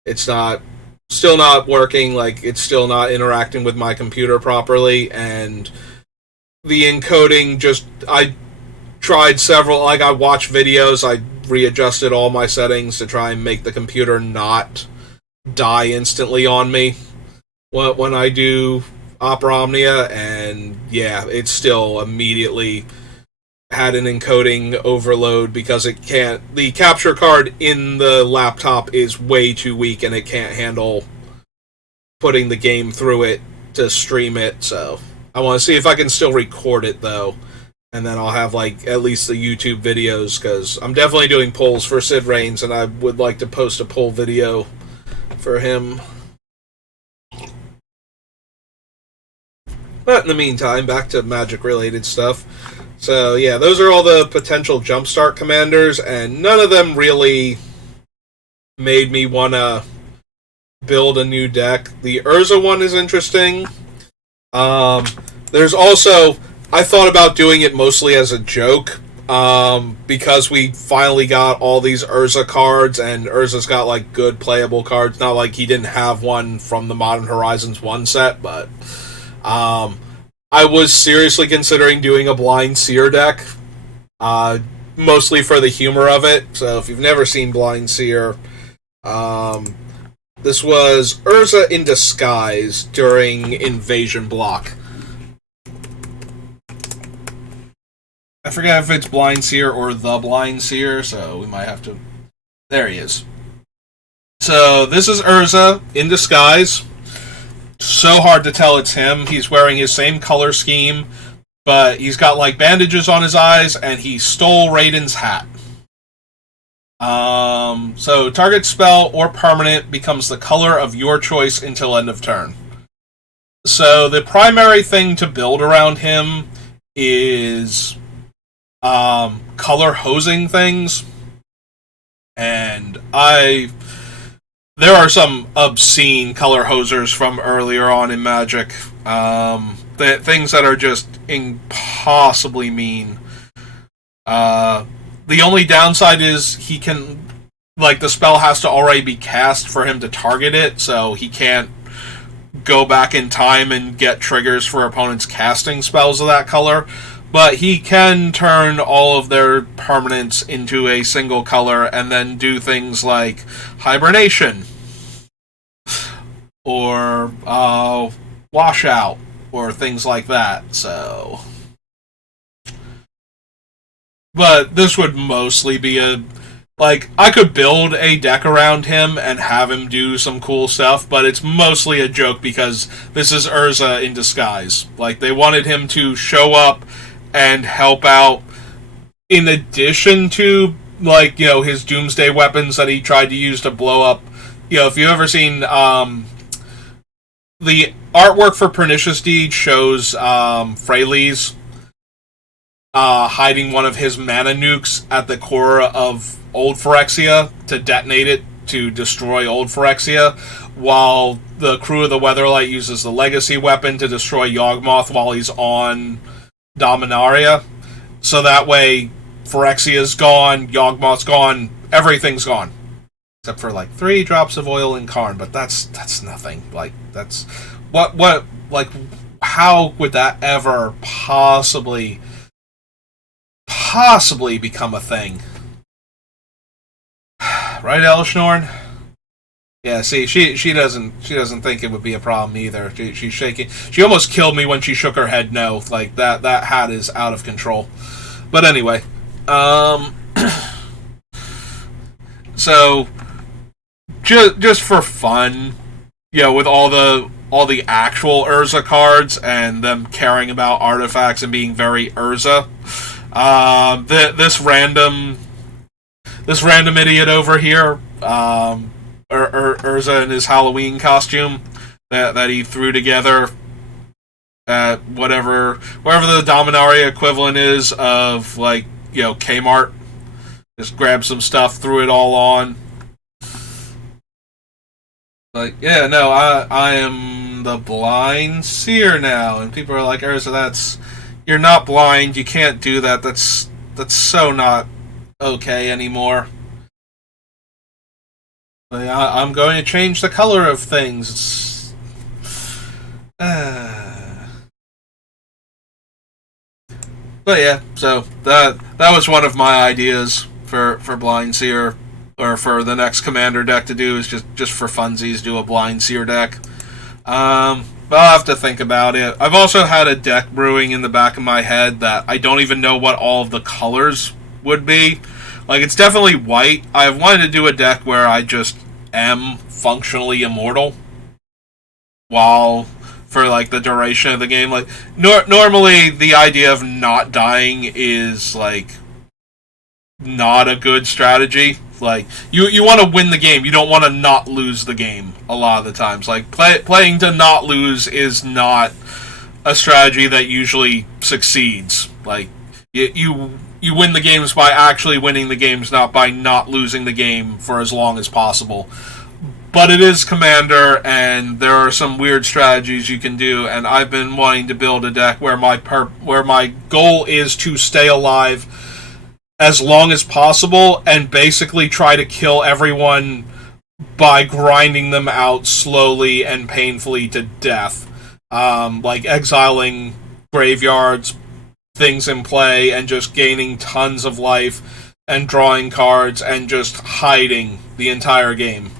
it's still not working. Like, it's still not interacting with my computer properly, and the encoding I tried several. Like, I watched videos. I readjusted all my settings to try and make the computer not die instantly on me when I do Opera Omnia, and yeah, it's still immediately had an encoding overload because it can't. The capture card in the laptop is way too weak, and it can't handle putting the game through it to stream it. So I want to see if I can still record it though, and then I'll have like at least the YouTube videos, because I'm definitely doing polls for Sid Reigns, and I would like to post a poll video for him. But in the meantime, back to Magic related stuff. So yeah, those are all the potential Jumpstart commanders, and none of them really made me want to build a new deck. The Urza one is interesting. There's also, I thought about doing it mostly as a joke, because we finally got all these Urza cards, and Urza's got like good playable cards. Not like he didn't have one from the Modern Horizons 1 set, but I was seriously considering doing a Blind Seer deck, mostly for the humor of it. So if you've never seen Blind Seer, this was Urza in disguise during Invasion Block. I forget if it's Blind Seer or the Blind Seer, so we might have to... There he is. So this is Urza in disguise. So hard to tell it's him. He's wearing his same color scheme, but he's got like bandages on his eyes, and he stole Raiden's hat. So target spell or permanent becomes the color of your choice until end of turn. So the primary thing to build around him is color hosing things, and there are some obscene color hosers from earlier on in Magic. Things that are just impossibly mean. The only downside is he can, like, the spell has to already be cast for him to target it, so he can't go back in time and get triggers for opponents casting spells of that color. But he can turn all of their permanents into a single color and then do things like Hibernation or Washout or things like that. So, but this would mostly be I could build a deck around him and have him do some cool stuff, but it's mostly a joke because this is Urza in disguise. Like, they wanted him to show up and help out in addition to, like, you know, his doomsday weapons that he tried to use to blow up. You know, if you've ever seen the artwork for Pernicious Deed shows Freyleys hiding one of his mana nukes at the core of Old Phyrexia to detonate it to destroy Old Phyrexia, while the crew of the Weatherlight uses the legacy weapon to destroy Yawgmoth while he's on Dominaria. So that way, Phyrexia's gone, Yawgmoth's gone, everything's gone. Except for, like, 3 drops of oil in Karn, but that's nothing. Like, that's... Like, how would that ever possibly become a thing? Right, Elishnorn? Yeah, see, she doesn't think it would be a problem either. She's shaking. She almost killed me when she shook her head no. Like, that hat is out of control. But anyway, So just for fun, with all the actual Urza cards and them caring about artifacts and being very Urza, this random idiot over here, Urza in his Halloween costume that he threw together at wherever the Dominaria equivalent is of, like, Kmart. Just grabbed some stuff, threw it all on. Like, yeah, no, I am the blind seer now, and people are like, Urza, you're not blind, you can't do that. That's so not okay anymore. Like, I'm going to change the color of things. But yeah, so that was one of my ideas for Blind Seer, or for the next Commander deck to do, is just for funsies, do a Blind Seer deck. But I'll have to think about it. I've also had a deck brewing in the back of my head that I don't even know what all of the colors would be. Like, it's definitely white. I've wanted to do a deck where I just am functionally immortal while for, like, the duration of the game. Like, normally the idea of not dying is, like, not a good strategy. Like, you want to win the game. You don't want to not lose the game a lot of the times. Like, playing to not lose is not a strategy that usually succeeds. Like, you win the games by actually winning the games, not by not losing the game for as long as possible. But it is Commander, and there are some weird strategies you can do, and I've been wanting to build a deck where my goal is to stay alive as long as possible and basically try to kill everyone by grinding them out slowly and painfully to death. Like exiling graveyards, things in play, and just gaining tons of life and drawing cards and just hiding the entire game.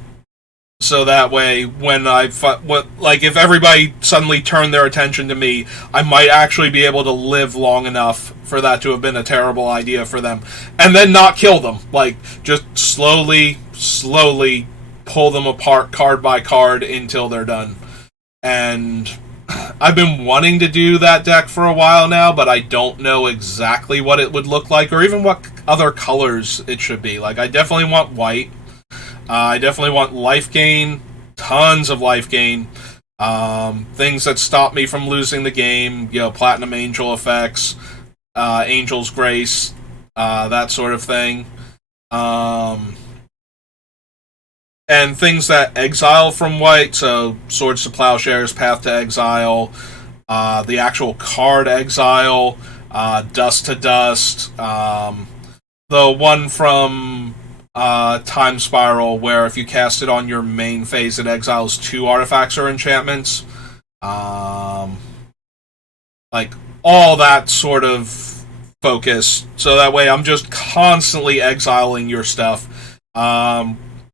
So that way, when if everybody suddenly turned their attention to me, I might actually be able to live long enough for that to have been a terrible idea for them. And then not kill them. Like, just slowly pull them apart card by card until they're done. And I've been wanting to do that deck for a while now, but I don't know exactly what it would look like, or even what other colors it should be. Like, I definitely want white. I definitely want life gain, tons of life gain, things that stop me from losing the game, Platinum Angel effects, Angel's Grace, that sort of thing. And things that exile from white, so Swords to Plowshares, Path to Exile, the actual card exile, Dust to Dust, the one from Time Spiral, where if you cast it on your main phase, it exiles 2 artifacts or enchantments. Like, all that sort of focus, so that way I'm just constantly exiling your stuff.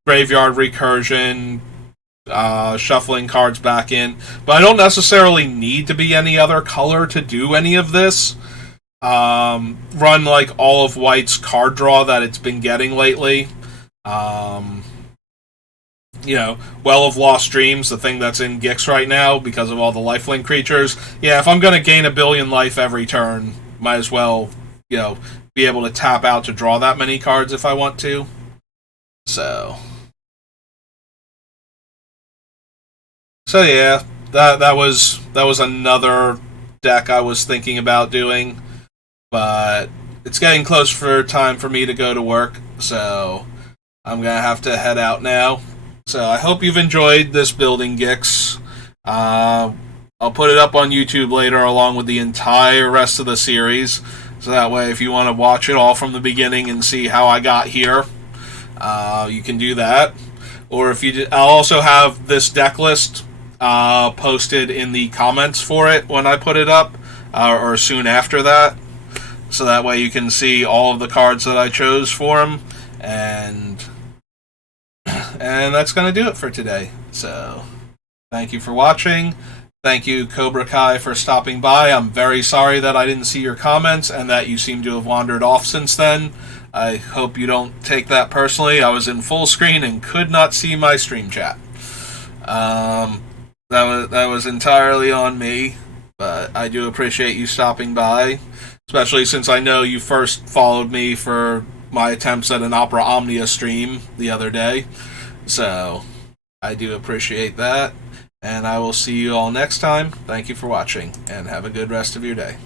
Graveyard Recursion, shuffling cards back in. But I don't necessarily need to be any other color to do any of this. Run, like, all of white's card draw that it's been getting lately. Well of Lost Dreams, the thing that's in Gix right now because of all the lifelink creatures. Yeah, if I'm going to gain 1 billion life every turn, might as well, be able to tap out to draw that many cards if I want to. So yeah, that was another deck I was thinking about doing. But it's getting close for time for me to go to work, so I'm going to have to head out now. So I hope you've enjoyed this building Gix. I'll put it up on YouTube later along with the entire rest of the series. So that way, if you want to watch it all from the beginning and see how I got here, you can do that. Or if you I'll also have this deck list posted in the comments for it when I put it up, or soon after that. So that way you can see all of the cards that I chose for them. And that's going to do it for today. So, thank you for watching. Thank you, Cobra Kai, for stopping by. I'm very sorry that I didn't see your comments and that you seem to have wandered off since then. I hope you don't take that personally. I was in full screen and could not see my stream chat. That was entirely on me, but I do appreciate you stopping by, especially since I know you first followed me for my attempts at an Opera Omnia stream the other day. So I do appreciate that. And I will see you all next time. Thank you for watching, and have a good rest of your day.